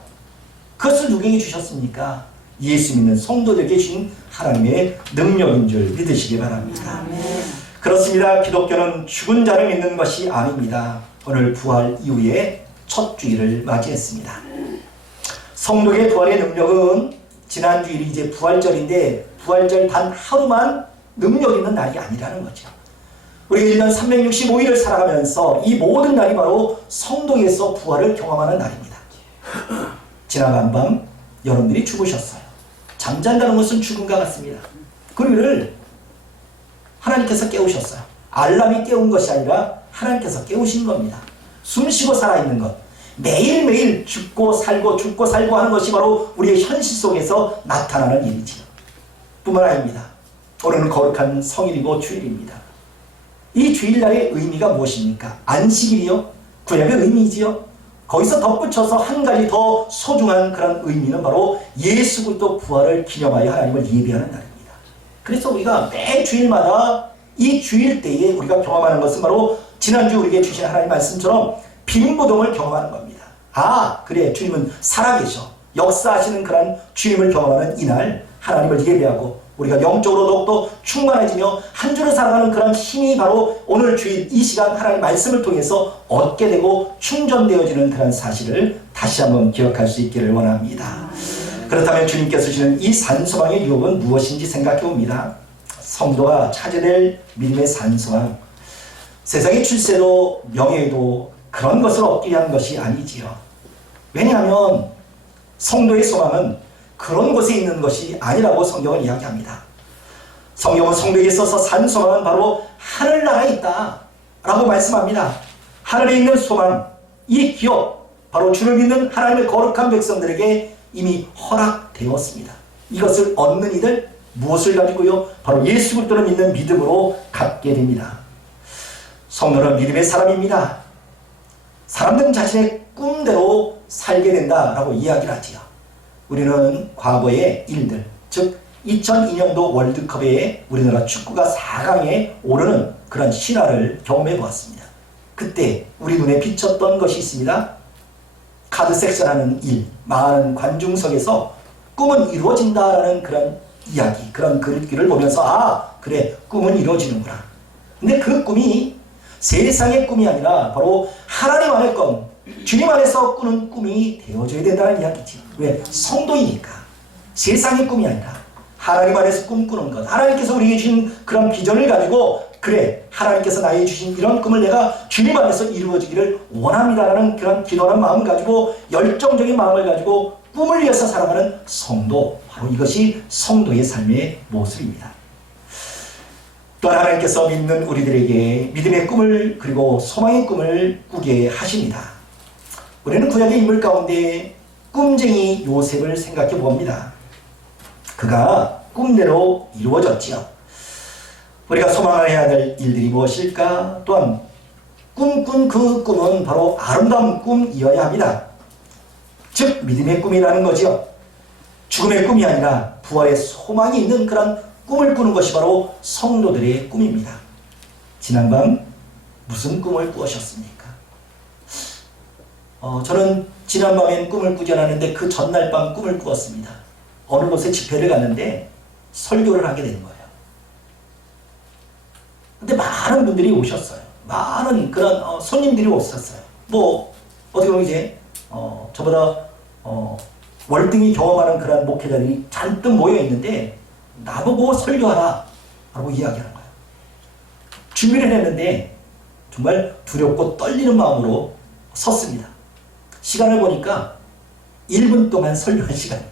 그것을 누구에게 주셨습니까? 예수 믿는 성도들에게 주신 하나님의 능력인 줄 믿으시기 바랍니다. 그렇습니다. 기독교는 죽은 자를 믿는 것이 아닙니다. 오늘 부활 이후에 첫 주일을 맞이했습니다. 성도의 부활의 능력은 지난 주일이 이제 부활절인데 부활절 단 하루만 능력 있는 날이 아니라는 거죠. 우리가 1년 365일을 살아가면서 이 모든 날이 바로 성도에서 부활을 경험하는 날입니다. 지나간 밤 여러분들이 죽으셨어요. 잠잔다는 것은 죽음과 같습니다. 그를 하나님께서 깨우셨어요. 알람이 깨운 것이 아니라 하나님께서 깨우신 겁니다. 숨쉬고 살아있는 것, 매일매일 죽고 살고 하는 것이 바로 우리의 현실 속에서 나타나는 일이지요. 뿐만 아닙니다. 오늘은 거룩한 성일이고 주일입니다. 이 주일날의 의미가 무엇입니까? 안식일이요? 구약의 의미이지요? 거기서 덧붙여서 한 가지 더 소중한 그런 의미는 바로 예수 그리스도 부활을 기념하여 하나님을 예배하는 날입니다. 그래서 우리가 매 주일마다 이 주일 때에 우리가 경험하는 것은 바로 지난주 우리에게 주신 하나님 말씀처럼 빈 무덤을 경험하는 겁니다. 아, 그래, 주님은 살아계셔. 역사하시는 그런 주님을 경험하는 이날 하나님을 예배하고 우리가 영적으로 더욱더 충만해지며 한 주를 살아가는 그런 힘이 바로 오늘 주일 이 시간 하나님의 말씀을 통해서 얻게 되고 충전되어지는 그런 사실을 다시 한번 기억할 수 있기를 원합니다. 그렇다면 주님께서 주시는 이 산소방의 유혹은 무엇인지 생각해 봅니다. 성도가 찾아야 될 믿음의 산소방, 세상의 출세도 명예도 그런 것을 얻기 위한 것이 아니지요. 왜냐하면 성도의 소망은 그런 곳에 있는 것이 아니라고 성경은 이야기합니다. 성경은 성도에게 있어서 산 소망은 바로 하늘나라에 있다 라고 말씀합니다. 하늘에 있는 소망, 이 기업, 바로 주를 믿는 하나님의 거룩한 백성들에게 이미 허락되었습니다. 이것을 얻는 이들 무엇을 가지고요? 바로 예수 그리스도를 믿는 믿음으로 갖게 됩니다. 성도는 믿음의 사람입니다. 사람들은 자신의 꿈대로 살게 된다라고 이야기를 하지요. 우리는 과거의 일들, 즉 2002년도 월드컵에 우리나라 축구가 4강에 오르는 그런 신화를 경험해 보았습니다. 그때 우리 눈에 비쳤던 것이 있습니다. 카드 섹션하는 일, 많은 관중석에서 꿈은 이루어진다라는 그런 이야기, 그런 글귀를 보면서 아, 그래, 꿈은 이루어지는구나. 근데 그 꿈이 세상의 꿈이 아니라 바로 하나님 안의 꿈, 주님 안에서 꾸는 꿈이 되어져야 된다는 이야기죠. 왜? 성도이니까. 세상의 꿈이 아니라 하나님 안에서 꿈꾸는 것. 하나님께서 우리에게 주신 그런 비전을 가지고 그래, 하나님께서 나에게 주신 이런 꿈을 내가 주님 안에서 이루어지기를 원합니다라는 그런 기도하는 마음 가지고 열정적인 마음을 가지고 꿈을 위해서 살아가는 성도, 바로 이것이 성도의 삶의 모습입니다. 또한 하나님께서 믿는 우리들에게 믿음의 꿈을 그리고 소망의 꿈을 꾸게 하십니다. 우리는 구약의 인물 가운데 꿈쟁이 요셉을 생각해 봅니다. 그가 꿈대로 이루어졌지요. 우리가 소망을 해야 될 일들이 무엇일까? 또한 꿈꾼 그 꿈은 바로 아름다운 꿈이어야 합니다. 즉 믿음의 꿈이라는 거죠. 죽음의 꿈이 아니라 부활의 소망이 있는 그런 꿈을 꾸는 것이 바로 성도들의 꿈입니다. 지난밤 무슨 꿈을 꾸셨습니까? 저는 지난밤엔 꿈을 꾸지 않았는데 그 전날 밤 꿈을 꾸었습니다. 어느 곳에 집회를 갔는데 설교를 하게 된 거예요. 근데 많은 분들이 오셨어요. 많은 그런 손님들이 오셨어요. 뭐 어떻게 보면 이제 저보다 월등히 경험하는 그런 목회자들이 잔뜩 모여 있는데 나보고 설교하라 라고 이야기하는 거예요. 준비를 했는데 정말 두렵고 떨리는 마음으로 섰습니다. 시간을 보니까 1분 동안 설교한 시간이에요.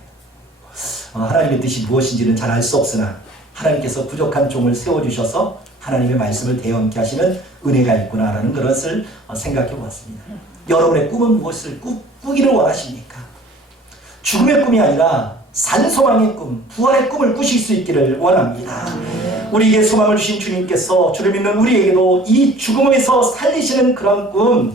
하나님의 뜻이 무엇인지는 잘 알 수 없으나 하나님께서 부족한 종을 세워주셔서 하나님의 말씀을 대언케 하시는 은혜가 있구나라는 것을 생각해 보았습니다. 여러분의 꿈은 무엇을 꾸기를 원하십니까? 죽음의 꿈이 아니라 산소망의 꿈, 부활의 꿈을 꾸실 수 있기를 원합니다. 우리에게 소망을 주신 주님께서 주를 믿는 우리에게도 이 죽음에서 살리시는 그런 꿈,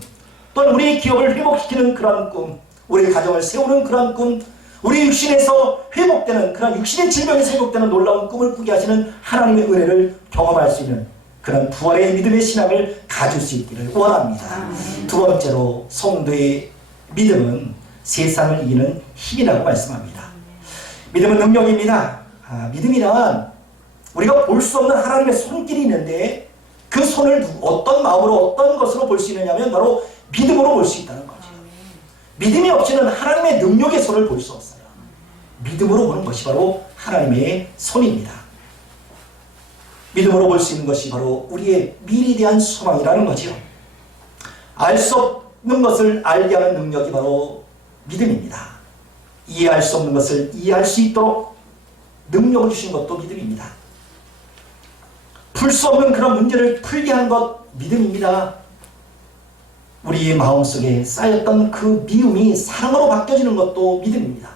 또는 우리의 기업을 회복시키는 그런 꿈, 우리의 가정을 세우는 그런 꿈, 우리 육신에서 회복되는 그런 육신의 질병에서 회복되는 놀라운 꿈을 꾸게 하시는 하나님의 은혜를 경험할 수 있는 그런 부활의 믿음의 신앙을 가질 수 있기를 원합니다. 두 번째로 성도의 믿음은 세상을 이기는 힘이라고 말씀합니다. 믿음은 능력입니다. 믿음이란 우리가 볼 수 없는 하나님의 손길이 있는데 그 손을 어떤 마음으로 어떤 것으로 볼 수 있느냐 하면 바로 믿음으로 볼 수 있다는 거죠. 믿음이 없이는 하나님의 능력의 손을 볼 수 없어요. 믿음으로 보는 것이 바로 하나님의 손입니다. 믿음으로 볼 수 있는 것이 바로 우리의 미래에 대한 소망이라는 거죠. 알 수 없는 것을 알게 하는 능력이 바로 믿음입니다. 이해할 수 없는 것을 이해할 수 있도록 능력을 주신 것도 믿음입니다. 풀 수 없는 그런 문제를 풀게 한 것 믿음입니다. 우리의 마음속에 쌓였던 그 미움이 사랑으로 바뀌어지는 것도 믿음입니다.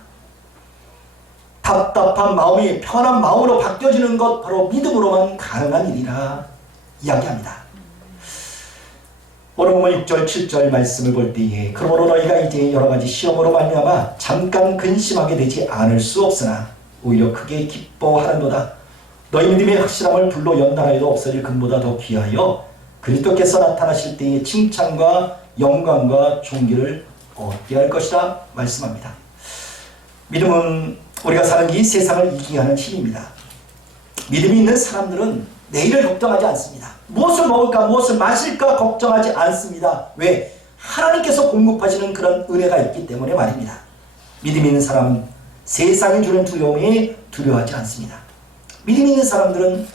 답답한 마음이 편한 마음으로 바뀌어지는 것 바로 믿음으로만 가능한 일이라 이야기합니다. 오늘 보면 6절 7절 말씀을 볼 때에 그러므로 너희가 이제 여러가지 시험으로 말미암아 잠깐 근심하게 되지 않을 수 없으나 오히려 크게 기뻐하는도다. 너희 믿음의 확실함을 불로 연단하여도 없어질 금보다 더 귀하여 그리스도께서 나타나실 때의 칭찬과 영광과 존귀를 얻게 할 것이다 말씀합니다. 믿음은 우리가 사는 이 세상을 이기게 하는 힘입니다. 믿음이 있는 사람들은 내일을 걱정하지 않습니다. 무엇을 먹을까 무엇을 마실까 걱정하지 않습니다. 왜? 하나님께서 공급하시는 그런 은혜가 있기 때문에 말입니다. 믿음이 있는 사람은 세상이 주는 두려움에 두려워하지 않습니다. 믿음이 있는 사람들은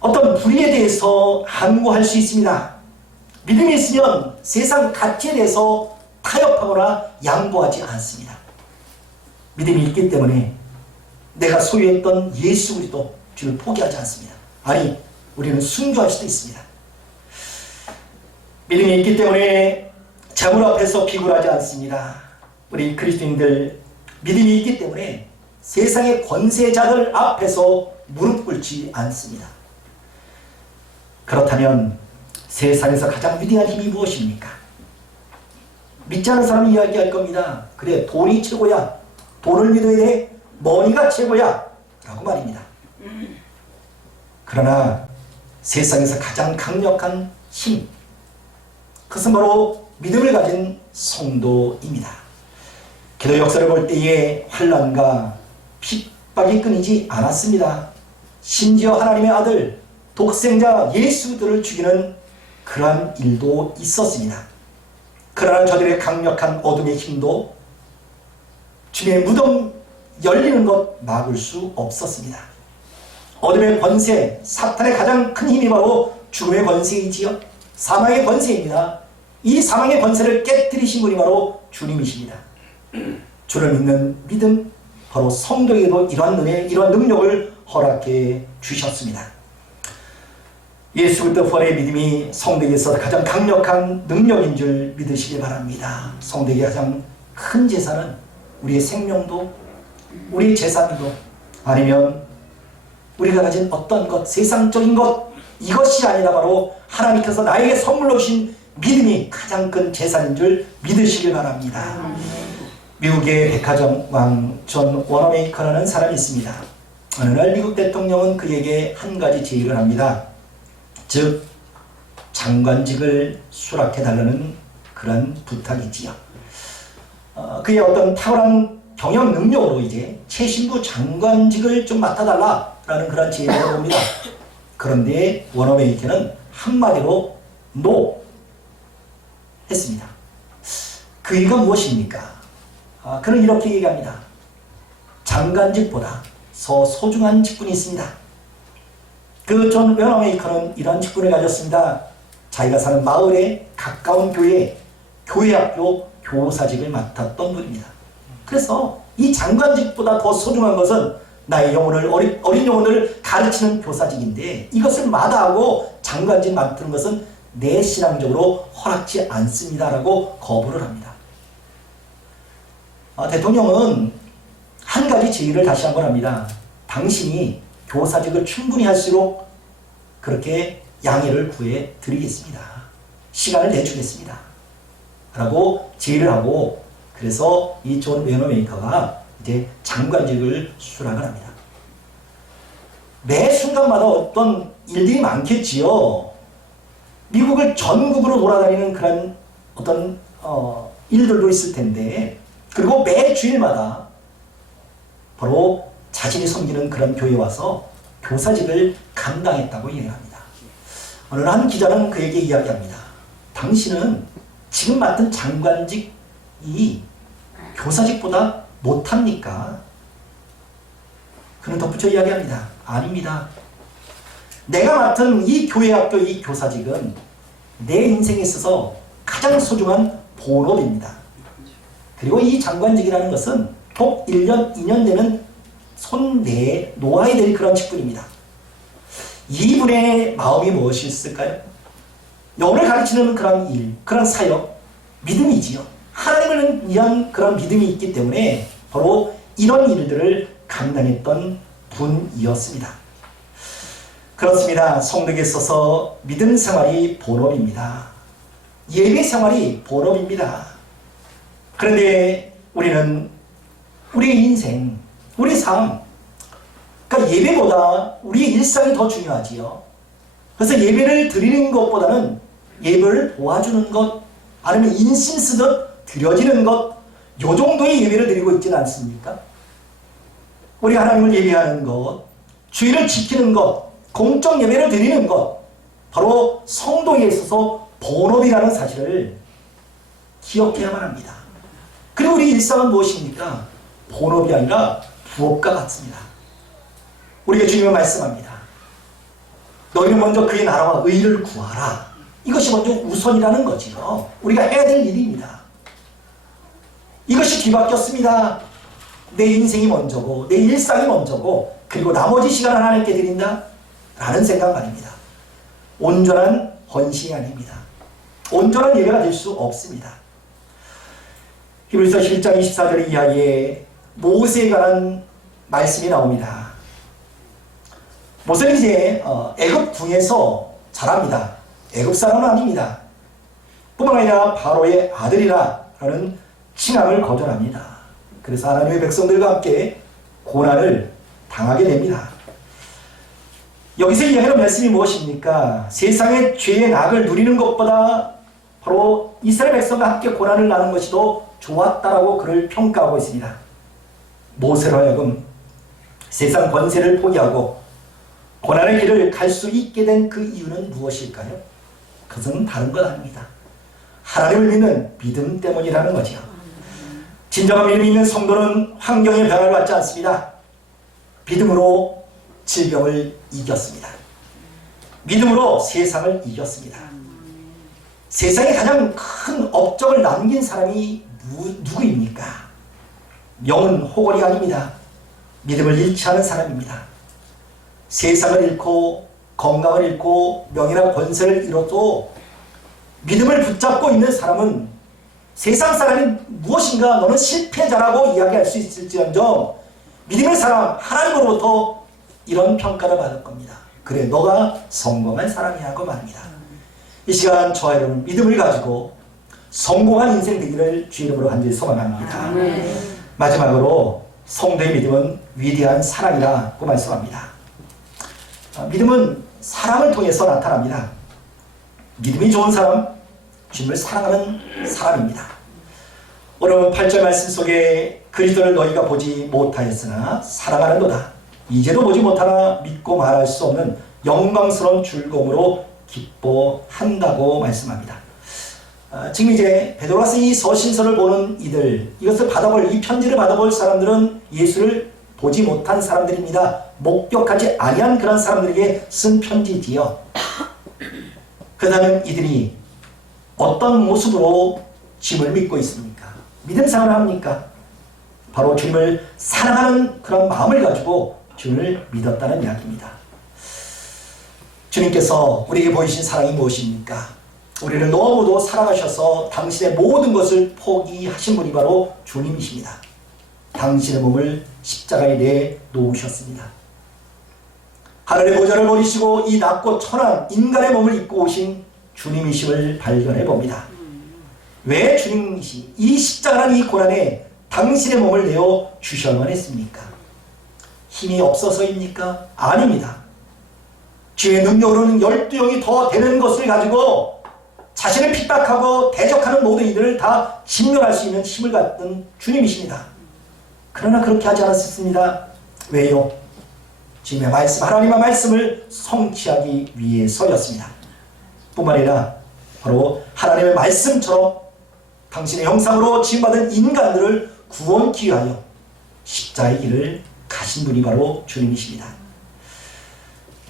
어떤 불의에 대해서 항고할 수 있습니다. 믿음이 있으면 세상 가치에 대해서 타협하거나 양보하지 않습니다. 믿음이 있기 때문에 내가 소유했던 예수 그리스도 주를 포기하지 않습니다. 아니, 우리는 순교할 수도 있습니다. 믿음이 있기 때문에 재물 앞에서 비굴하지 않습니다. 우리 그리스도인들 믿음이 있기 때문에 세상의 권세자들 앞에서 무릎 꿇지 않습니다. 그렇다면 세상에서 가장 위대한 힘이 무엇입니까? 믿지 않는 사람이 이야기할 겁니다. 그래, 돈이 최고야. 돈을 믿어야 돼. 머니가 최고야. 라고 말입니다. 그러나 세상에서 가장 강력한 힘, 그것은 바로 믿음을 가진 성도입니다. 기도 역사를 볼 때에 환난과 핍박이 끊이지 않았습니다. 심지어 하나님의 아들 독생자 예수들을 죽이는 그러한 일도 있었습니다. 그러나 저들의 강력한 어둠의 힘도 주님의 무덤 열리는 것 막을 수 없었습니다. 어둠의 권세, 사탄의 가장 큰 힘이 바로 죽음의 권세이지요. 사망의 권세입니다. 이 사망의 권세를 깨뜨리신 분이 바로 주님이십니다. 주를 믿는 믿음, 바로 성도에게도 이러한 은혜, 이러한 능력을 허락해 주셨습니다. 예수 그리스도 부활의 믿음이 성도에게 있어서 가장 강력한 능력인 줄 믿으시기 바랍니다. 성도에게 가장 큰 재산은 우리의 생명도, 우리의 재산도, 아니면 우리가 가진 어떤 것, 세상적인 것, 이것이 아니라 바로 하나님께서 나에게 선물로 주신 믿음이 가장 큰 재산인 줄 믿으시길 바랍니다. 미국의 백화점 왕 존 워너메이커라는 사람이 있습니다. 어느 날 미국 대통령은 그에게 한 가지 제의를 합니다. 즉 장관직을 수락해달라는 그런 부탁이지요. 그의 어떤 탁월한 경영 능력으로 이제 최신부 장관직을 좀 맡아달라라는 그런 제의를 봅니다. 그런데 워너메이커는 한마디로 NO 했습니다. 그 이유가 무엇입니까? 그는 이렇게 얘기합니다. 장관직보다 더 소중한 직분이 있습니다. 그 존 워너메이커는 이런 직분을 가졌습니다. 자기가 사는 마을에 가까운 교회학교 교사직을 맡았던 분입니다. 그래서 이 장관직보다 더 소중한 것은 나의 영혼을, 어린 영혼을 가르치는 교사직인데 이것을 마다하고 장관직 맡는 것은 내 신앙적으로 허락지 않습니다라고 거부를 합니다. 대통령은 한 가지 제의를 다시 한번 합니다. 당신이 교사직을 충분히 할수록 그렇게 양해를 구해 드리겠습니다. 시간을 내주겠습니다. 라고 제의를 하고, 그래서 이 존 워너메이커가 이제 장관직을 수락을 합니다. 매 순간마다 어떤 일들이 많겠지요. 미국을 전국으로 돌아다니는 그런 어떤 일들도 있을 텐데, 그리고 매 주일마다 바로 자신이 섬기는 그런 교회에 와서 교사직을 감당했다고 얘기합니다. 어느 한 기자는 그에게 이야기합니다. 당신은 지금 맡은 장관직이 교사직보다 못합니까? 그는 덧붙여 이야기합니다. 아닙니다. 내가 맡은 이 교회학교 이 교사직은 내 인생에 있어서 가장 소중한 본업입니다. 그리고 이 장관직이라는 것은 꼭 1년, 2년 되면 손 내에 놓아야 될 그런 직분입니다. 이분의 마음이 무엇이 있을까요? 영혼을 가르치는 그런 일, 그런 사역, 믿음이지요. 하나님을 위한 그런 믿음이 있기 때문에 바로 이런 일들을 감당했던 분이었습니다. 그렇습니다. 성도에게 있어서 믿음 생활이 본업입니다. 예배 생활이 본업입니다. 그런데 우리는 우리의 인생, 우리 삶, 그러니까 예배보다 우리의 일상이 더 중요하지요. 그래서 예배를 드리는 것보다는 예배를 도와주는 것, 아니면 인심 쓰듯 드려지는 것, 요 정도의 예배를 드리고 있지는 않습니까? 우리 하나님을 예배하는 것, 주의를 지키는 것, 공적 예배를 드리는 것, 바로 성도에 있어서 본업이라는 사실을 기억해야만 합니다. 그리고 우리 일상은 무엇입니까? 본업이 아니라 부업과 같습니다. 우리에게 주님은 말씀합니다. 너희는 먼저 그의 나라와 의를 구하라. 이것이 먼저 우선이라는 거지요. 우리가 해야 될 일입니다. 이것이 뒤바뀌었습니다. 내 인생이 먼저고 내 일상이 먼저고 그리고 나머지 시간을 하나님께 드린다? 라는 생각 말입니다. 온전한 헌신이 아닙니다. 온전한 예배가 될 수 없습니다. 히브리서 7장 24절 이하에 모세에 관한 말씀이 나옵니다. 모세는 이제 애굽 궁에서 자랍니다. 애굽 사람은 아닙니다. 뿐만 아니라 바로의 아들이라는 칭함을 거절합니다. 그래서 하나님의 백성들과 함께 고난을 당하게 됩니다. 여기서 이야기하는 말씀이 무엇입니까? 세상의 죄의 낙을 누리는 것보다 바로 이스라엘 백성과 함께 고난을 나눈 것이 더 좋았다라고 그를 평가하고 있습니다. 모세로 하여금 세상 권세를 포기하고 고난의 길을 갈 수 있게 된 그 이유는 무엇일까요? 그것은 다른 것 아닙니다. 하나님을 믿는 믿음 때문이라는 거죠. 진정한 믿음이 있는 성도는 환경의 변화를 받지 않습니다. 믿음으로 질병을 이겼습니다. 믿음으로 세상을 이겼습니다. 세상에 가장 큰 업적을 남긴 사람이 누구입니까? 영은 호걸이 아닙니다. 믿음을 잃지 않은 사람입니다. 세상을 잃고 건강을 잃고 명예나 권세를 잃어도 믿음을 붙잡고 있는 사람은 세상 사람이 무엇인가 너는 실패자라고 이야기할 수 있을지언정 믿음의 사람 하나님으로부터 이런 평가를 받을 겁니다. 그래 너가 성공한 사람이라고 말합니다. 이 시간 저와 여러분 믿음을 가지고 성공한 인생 되기를 주의 이름으로 간절히 소망합니다. 마지막으로 성도의 믿음은 위대한 사랑이라고 말씀합니다. 믿음은 사랑을 통해서 나타납니다. 믿음이 좋은 사람, 주님을 사랑하는 사람입니다. 오늘 8절 말씀 속에 그리스도를 너희가 보지 못하였으나 사랑하는도다. 이제도 보지 못하나 믿고 말할 수 없는 영광스러운 즐거움으로 기뻐한다고 말씀합니다. 지금 이제 베드로가 쓴 이 서신서를 보는 이들, 이것을 받아볼, 이 편지를 받아볼 사람들은 예수를 보지 못한 사람들입니다. 목격하지 아니한 그런 사람들에게 쓴 편지지요. 그렇다면 이들이 어떤 모습으로 주님을 믿고 있습니까? 믿음 생활을 합니까? 바로 주님을 사랑하는 그런 마음을 가지고 주님을 믿었다는 이야기입니다. 주님께서 우리에게 보이신 사랑이 무엇입니까? 우리를 너무도 사랑하셔서 당신의 모든 것을 포기하신 분이 바로 주님이십니다. 당신의 몸을 십자가에 내놓으셨습니다. 하늘의 보좌를 버리시고 이 낮고 천한 인간의 몸을 입고 오신 주님이심을 발견해 봅니다. 왜 주님이시 이 십자가라는 이 고난에 당신의 몸을 내어 주셔야만 했습니까? 힘이 없어서입니까? 아닙니다. 주의 능력으로는 12영이 더 되는 것을 가지고 자신을 핍박하고 대적하는 모든 이들을 다 진멸할 수 있는 힘을 갖는 주님이십니다. 그러나 그렇게 하지 않았습니다. 왜요? 주님의 말씀, 하나님의 말씀을 성취하기 위해서였습니다. 뿐만 아니라 바로 하나님의 말씀처럼 당신의 형상으로 지음받은 인간들을 구원기 위하여 십자가의 길을 가신 분이 바로 주님이십니다.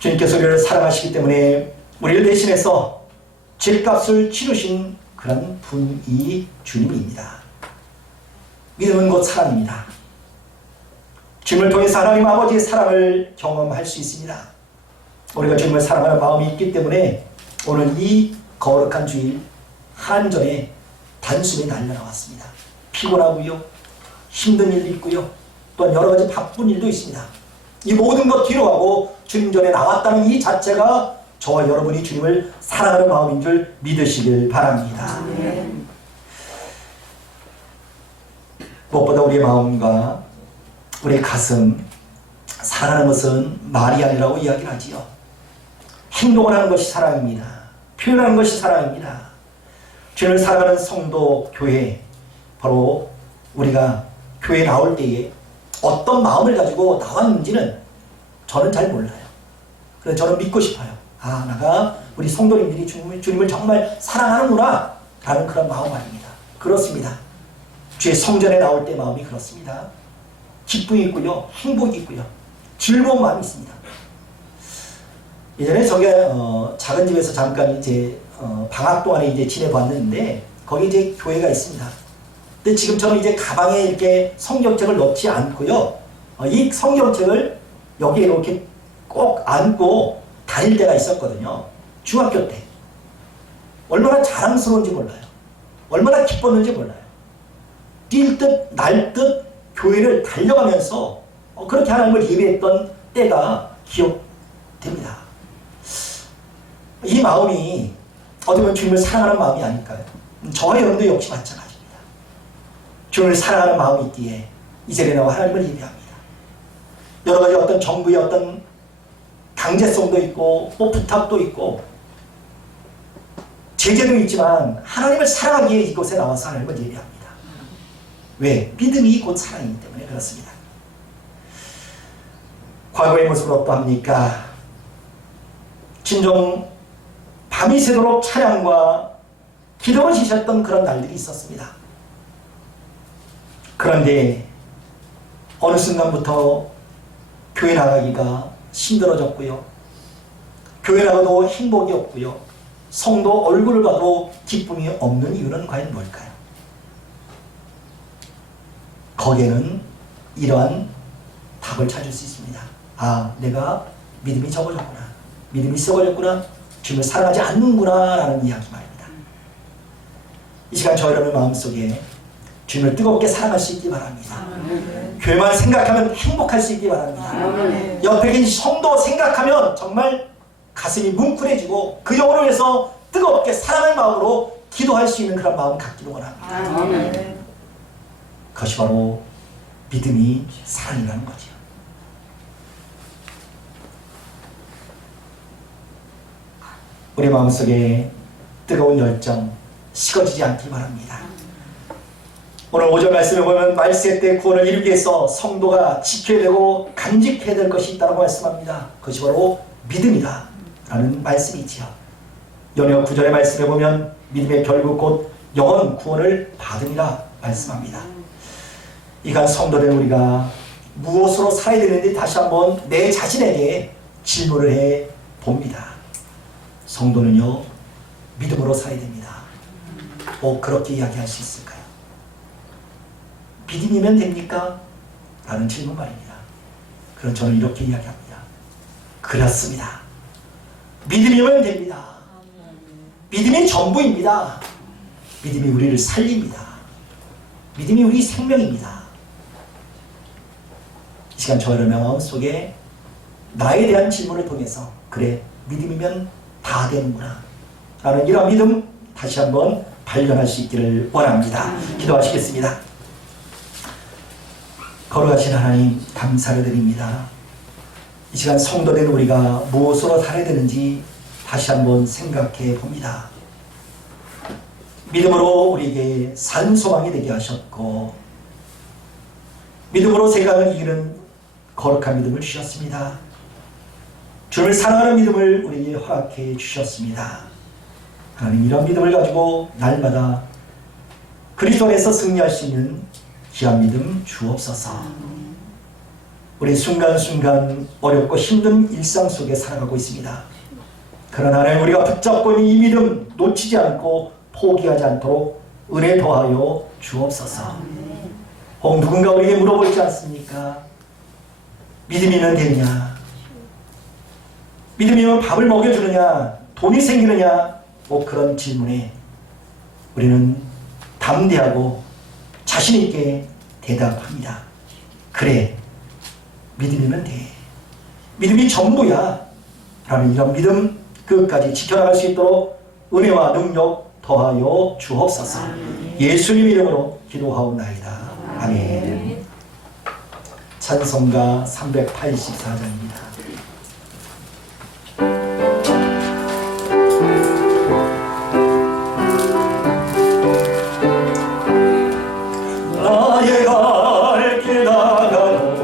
주님께서 우리를 사랑하시기 때문에 우리를 대신해서 죄값을 치르신 그런 분이 주님입니다. 믿음은 곧 사랑입니다. 주님을 통해서 하나님 아버지의 사랑을 경험할 수 있습니다. 우리가 주님을 사랑하는 마음이 있기 때문에 오늘 이 거룩한 주일 한전에 단숨에 달려나왔습니다. 피곤하고요, 힘든 일도 있고요, 또한 여러 가지 바쁜 일도 있습니다. 이 모든 것 뒤로 하고 주님 전에 나왔다는 이 자체가 저와 여러분이 주님을 사랑하는 마음인 줄 믿으시길 바랍니다. 무엇보다 우리의 마음과 우리의 가슴, 사랑하는 것은 말이 아니라고 이야기를 하지요. 행동을 하는 것이 사랑입니다. 표현하는 것이 사랑입니다. 주님을 사랑하는 성도, 교회, 바로 우리가 교회에 나올 때에 어떤 마음을 가지고 나왔는지는 저는 잘 몰라요. 그래서 저는 믿고 싶어요. 아, 나가 우리 성도님들이 주님을 정말 사랑하는구나 라는 그런 마음 말입니다. 그렇습니다. 주의 성전에 나올 때 마음이 그렇습니다. 기쁨이 있고요, 행복이 있고요, 즐거운 마음이 있습니다. 예전에 저게 작은 집에서 잠깐 이제 방학 동안에 이제 지내봤는데 거기 이제 교회가 있습니다. 근데 지금처럼 이제 가방에 이렇게 성경책을 넣지 않고요, 이 성경책을 여기에 이렇게 꼭 안고 다닐 때가 있었거든요. 중학교 때. 얼마나 자랑스러운지 몰라요. 얼마나 기뻤는지 몰라요. 뛸 듯 날 듯 교회를 달려가면서 그렇게 하나님을 예배했던 때가 기억됩니다. 이 마음이 어떻게 보면 주님을 사랑하는 마음이 아닐까요? 저와 여러분도 역시 마찬가지입니다. 주님을 사랑하는 마음이 있기에 이 자리에 나와 하나님을 예배합니다. 여러 가지 어떤 정부의 어떤 강제성도 있고 뭐 부탁도 있고 제재도 있지만 하나님을 사랑하기에 이곳에 나와서 하나님을 예배합니다. 왜? 믿음이 곧 사랑이기 때문에 그렇습니다. 과거의 모습을 어떠합니까? 진정 밤이 새도록 찬양과 기도를 지셨던 그런 날들이 있었습니다. 그런데 어느 순간부터 교회 나가기가 힘들어졌고요. 교회 나가도 행복이 없고요. 성도 얼굴을 봐도 기쁨이 없는 이유는 과연 뭘까요? 거기에는 이러한 답을 찾을 수 있습니다. 아, 내가 믿음이 적어졌구나. 믿음이 썩어졌구나. 주님을 사랑하지 않는구나 라는 이야기 말입니다. 이 시간 저 여러분의 마음속에 주님을 뜨겁게 사랑할 수 있기 바랍니다. 교회만 생각하면 행복할 수 있기 바랍니다. 옆에 계신 성도 생각하면 정말 가슴이 뭉클해지고 그 영혼을 위해서 뜨겁게 사랑할 마음으로 기도할 수 있는 그런 마음 갖기를 원합니다. 그것이 바로 믿음이 사랑이라는 거죠. 우리 마음속에 뜨거운 열정 식어지지 않길 바랍니다. 오늘 5절 말씀에 보면 말세 때 구원을 이루기 위해서 성도가 지켜야 되고 간직해야 될 것이 있다고 말씀합니다. 그것이 바로 믿음이다 라는 말씀이 있지요. 연역 9절의 말씀에 보면 믿음의 결국 곧 영원 구원을 받으리라 말씀합니다. 이간 성도된 우리가 무엇으로 살아야 되는지 다시 한번 내 자신에게 질문을 해 봅니다. 성도는요, 믿음으로 살아야 됩니다. 그렇게 이야기할 수 있을까요? 믿음이면 됩니까? 라는 질문 말입니다. 그럼 저는 이렇게 이야기합니다. 그렇습니다. 믿음이면 됩니다. 믿음이 전부입니다. 믿음이 우리를 살립니다. 믿음이 우리 생명입니다. 이 시간 저 여러분의 마음속에 나에 대한 질문을 통해서 그래, 믿음이면 다 되는구나 라는 이런 믿음 다시 한번 발견할 수 있기를 원합니다. 기도하시겠습니다. 거룩하신 하나님, 감사를 드립니다. 이 시간 성도된 우리가 무엇으로 살아야 되는지 다시 한번 생각해 봅니다. 믿음으로 우리에게 산 소망이 되게 하셨고 믿음으로 세상을 이기는 거룩한 믿음을 주셨습니다. 주님을 사랑하는 믿음을 우리에게 허락해 주셨습니다. 하나님, 이런 믿음을 가지고 날마다 그리스도 안에서 승리할 수 있는 귀한 믿음 주옵소서. 우리 순간순간 어렵고 힘든 일상 속에 살아가고 있습니다. 그러나 하나님, 우리가 붙잡고 있는 이 믿음 놓치지 않고 포기하지 않도록 은혜 더하여 주옵소서. 혹 누군가 우리에게 물어보지 않습니까? 믿음이면 되느냐? 믿음이면 밥을 먹여주느냐? 돈이 생기느냐? 그런 질문에 우리는 담대하고 자신있게 대답합니다. 그래, 믿음이면 돼. 믿음이 전부야 라는 이런 믿음 끝까지 지켜나갈 수 있도록 은혜와 능력 더하여 주옵소서. 예수님 이름으로 기도하옵나이다. 아멘. 찬송가 384장입니다. 나의 갈 길 나가는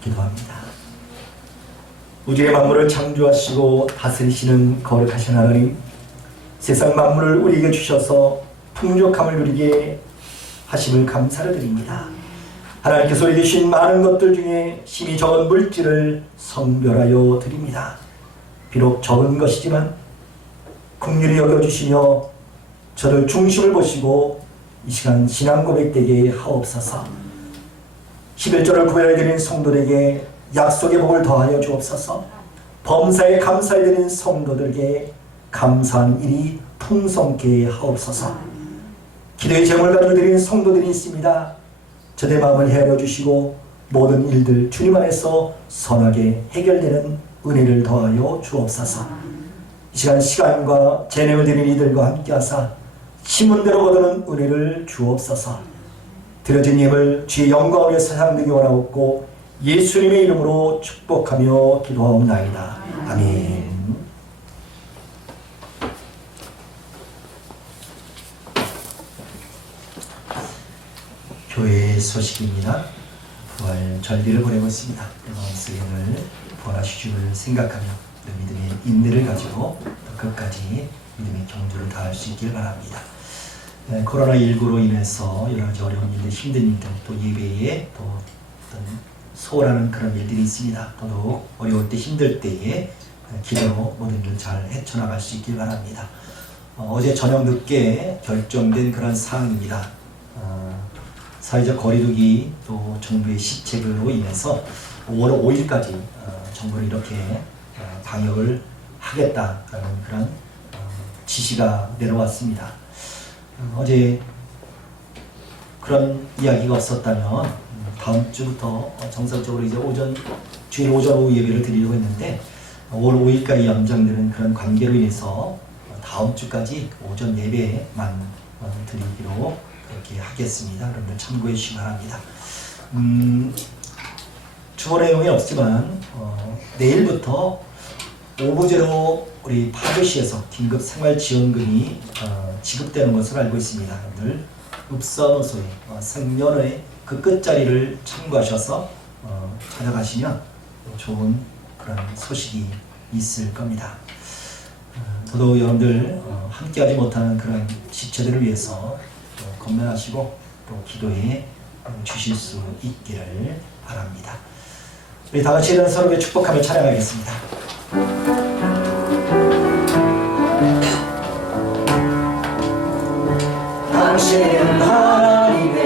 기도합니다. 우주의 만물을 창조하시고 다스리시는 거룩하신 하나님, 세상 만물을 우리에게 주셔서 풍족함을 누리게 하심을 감사를 드립니다. 하나님께서 우리에게 주신 많은 것들 중에 심히 적은 물질을 성별하여 드립니다. 비록 적은 것이지만 긍휼히 여겨주시며 저를 중심을 보시고 이 시간 신앙 고백되게 하옵소서. 11조를 구별해드린 성도들에게 약속의 복을 더하여 주옵소서. 범사에 감사해드린 성도들에게 감사한 일이 풍성케 하옵소서. 기도의 제목을 가지고 드린 성도들이 있습니다. 저들의 마음을 헤아려 주시고 모든 일들 주님 안에서 선하게 해결되는 은혜를 더하여 주옵소서. 이 시간 시간과 재능을 드린 이들과 함께 하사 심은대로 거두는 은혜를 주옵소서. 드려진 예물 주의 영광을 위해서 사용되기 원하옵고 예수님의 이름으로 축복하며 기도하옵나이다. 아멘. 교회의 소식입니다. 부활 절기를 보내고 있습니다. 마음속에 오늘 부활하시주를 생각하며 믿음의 인내를 가지고 끝까지 믿음의 경주를 다할 수 있길 바랍니다. 코로나19로 인해서 여러 가지 어려운 일들, 힘든 일들, 또 예배에 또 어떤 소홀하는 그런 일들이 있습니다. 더더욱 어려울 때, 힘들 때에 기도로 모든 일을 잘 헤쳐나갈 수 있길 바랍니다. 어제 저녁 늦게 결정된 그런 사항입니다. 사회적 거리두기 또 정부의 시책으로 인해서 5월 5일까지 정부는 이렇게 방역을 하겠다라는 그런 지시가 내려왔습니다. 어제 그런 이야기가 없었다면 다음 주부터 정상적으로 이제 주일 오전 오후 예배를 드리려고 했는데 5월 5일까지 연장되는 그런 관계로 인해서 다음 주까지 오전 예배만 드리기로 그렇게 하겠습니다. 여러분들 참고해 주시기 바랍니다. 주보 내용이 없지만 내일부터 오부제로 우리 파주시에서 긴급 생활지원금이 지급되는 것으로 알고 있습니다. 여러분들 읍선호소의 생년의 그 끝자리를 참고하셔서 찾아가시면 좋은 그런 소식이 있을 겁니다. 더더욱 여러분들 함께하지 못하는 그런 지체들을 위해서 건면하시고 또 기도에 주실 수 있기를 바랍니다. 우리 다 같이 일어나 서로에게 축복하며 찬양하겠습니다. 당신은 하나님의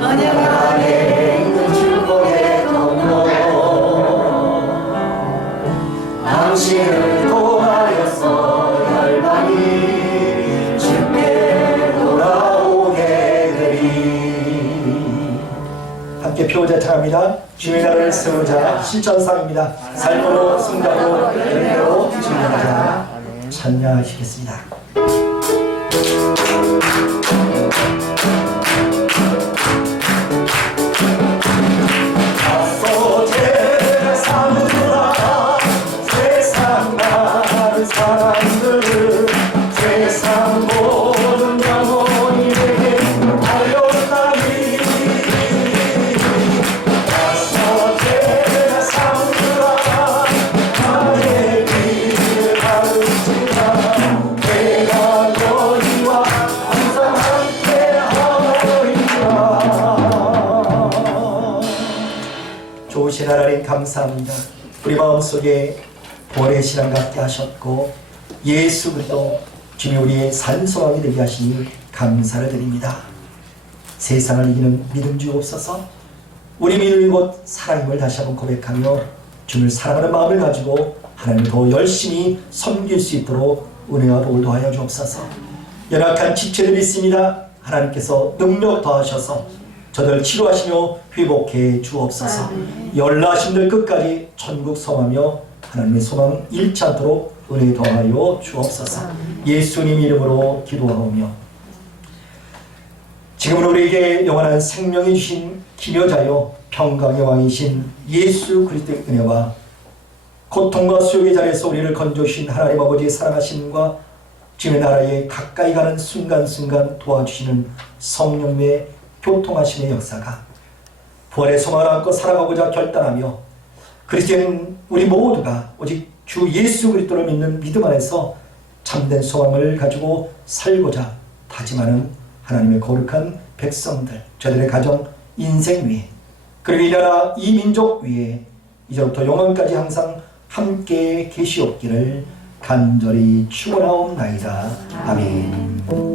언약 안에 있는 축복의 통로, 당신을 통하여서 열방이 주께 돌아오게 되리. 함께 표자 찬양합니다. 주의 나라를 세우자. 실천상입니다. 삶으로 승가로 열매로 증명하자. 찬양하시겠습니다. 좋으신 하나님 감사합니다. 우리 마음속에 보혈의 신앙 갖게 하셨고 예수 그리스도 주님 우리의 산소망이 되게 하시니 감사를 드립니다. 세상을 이기는 믿음 주옵소서. 우리 믿음이 곧 사랑임을 다시 한번 고백하며 주님을 사랑하는 마음을 가지고 하나님을 더 열심히 섬길 수 있도록 은혜와 복을 더하여 주옵소서. 연약한 지체들이 있습니다. 하나님께서 능력 더하셔서 저들 치료하시며 회복해 주옵소서. 연락하신들 끝까지 천국 성하며 하나님의 소망 잃지 않도록 은혜 더하여 주옵소서. 예수님 이름으로 기도하오며 지금은 우리에게 영원한 생명이 주신 기묘자요 평강의 왕이신 예수 그리스도의 은혜와 고통과 수욕의 자리에서 우리를 건져주신 하나님 아버지의 사랑하심과 주님의 나라에 가까이 가는 순간순간 도와주시는 성령의 교통하심의 역사가 부활의 소망을 안고 살아가고자 결단하며 그리스도인 우리 모두가 오직 주 예수 그리스도를 믿는 믿음 안에서 참된 소망을 가지고 살고자 다짐하는 하나님의 거룩한 백성들, 저들의 가정, 인생 위에, 그리고 이 나라, 이 민족 위에 이제부터 영원까지 항상 함께 계시옵기를 간절히 축원하옵나이다. 아멘.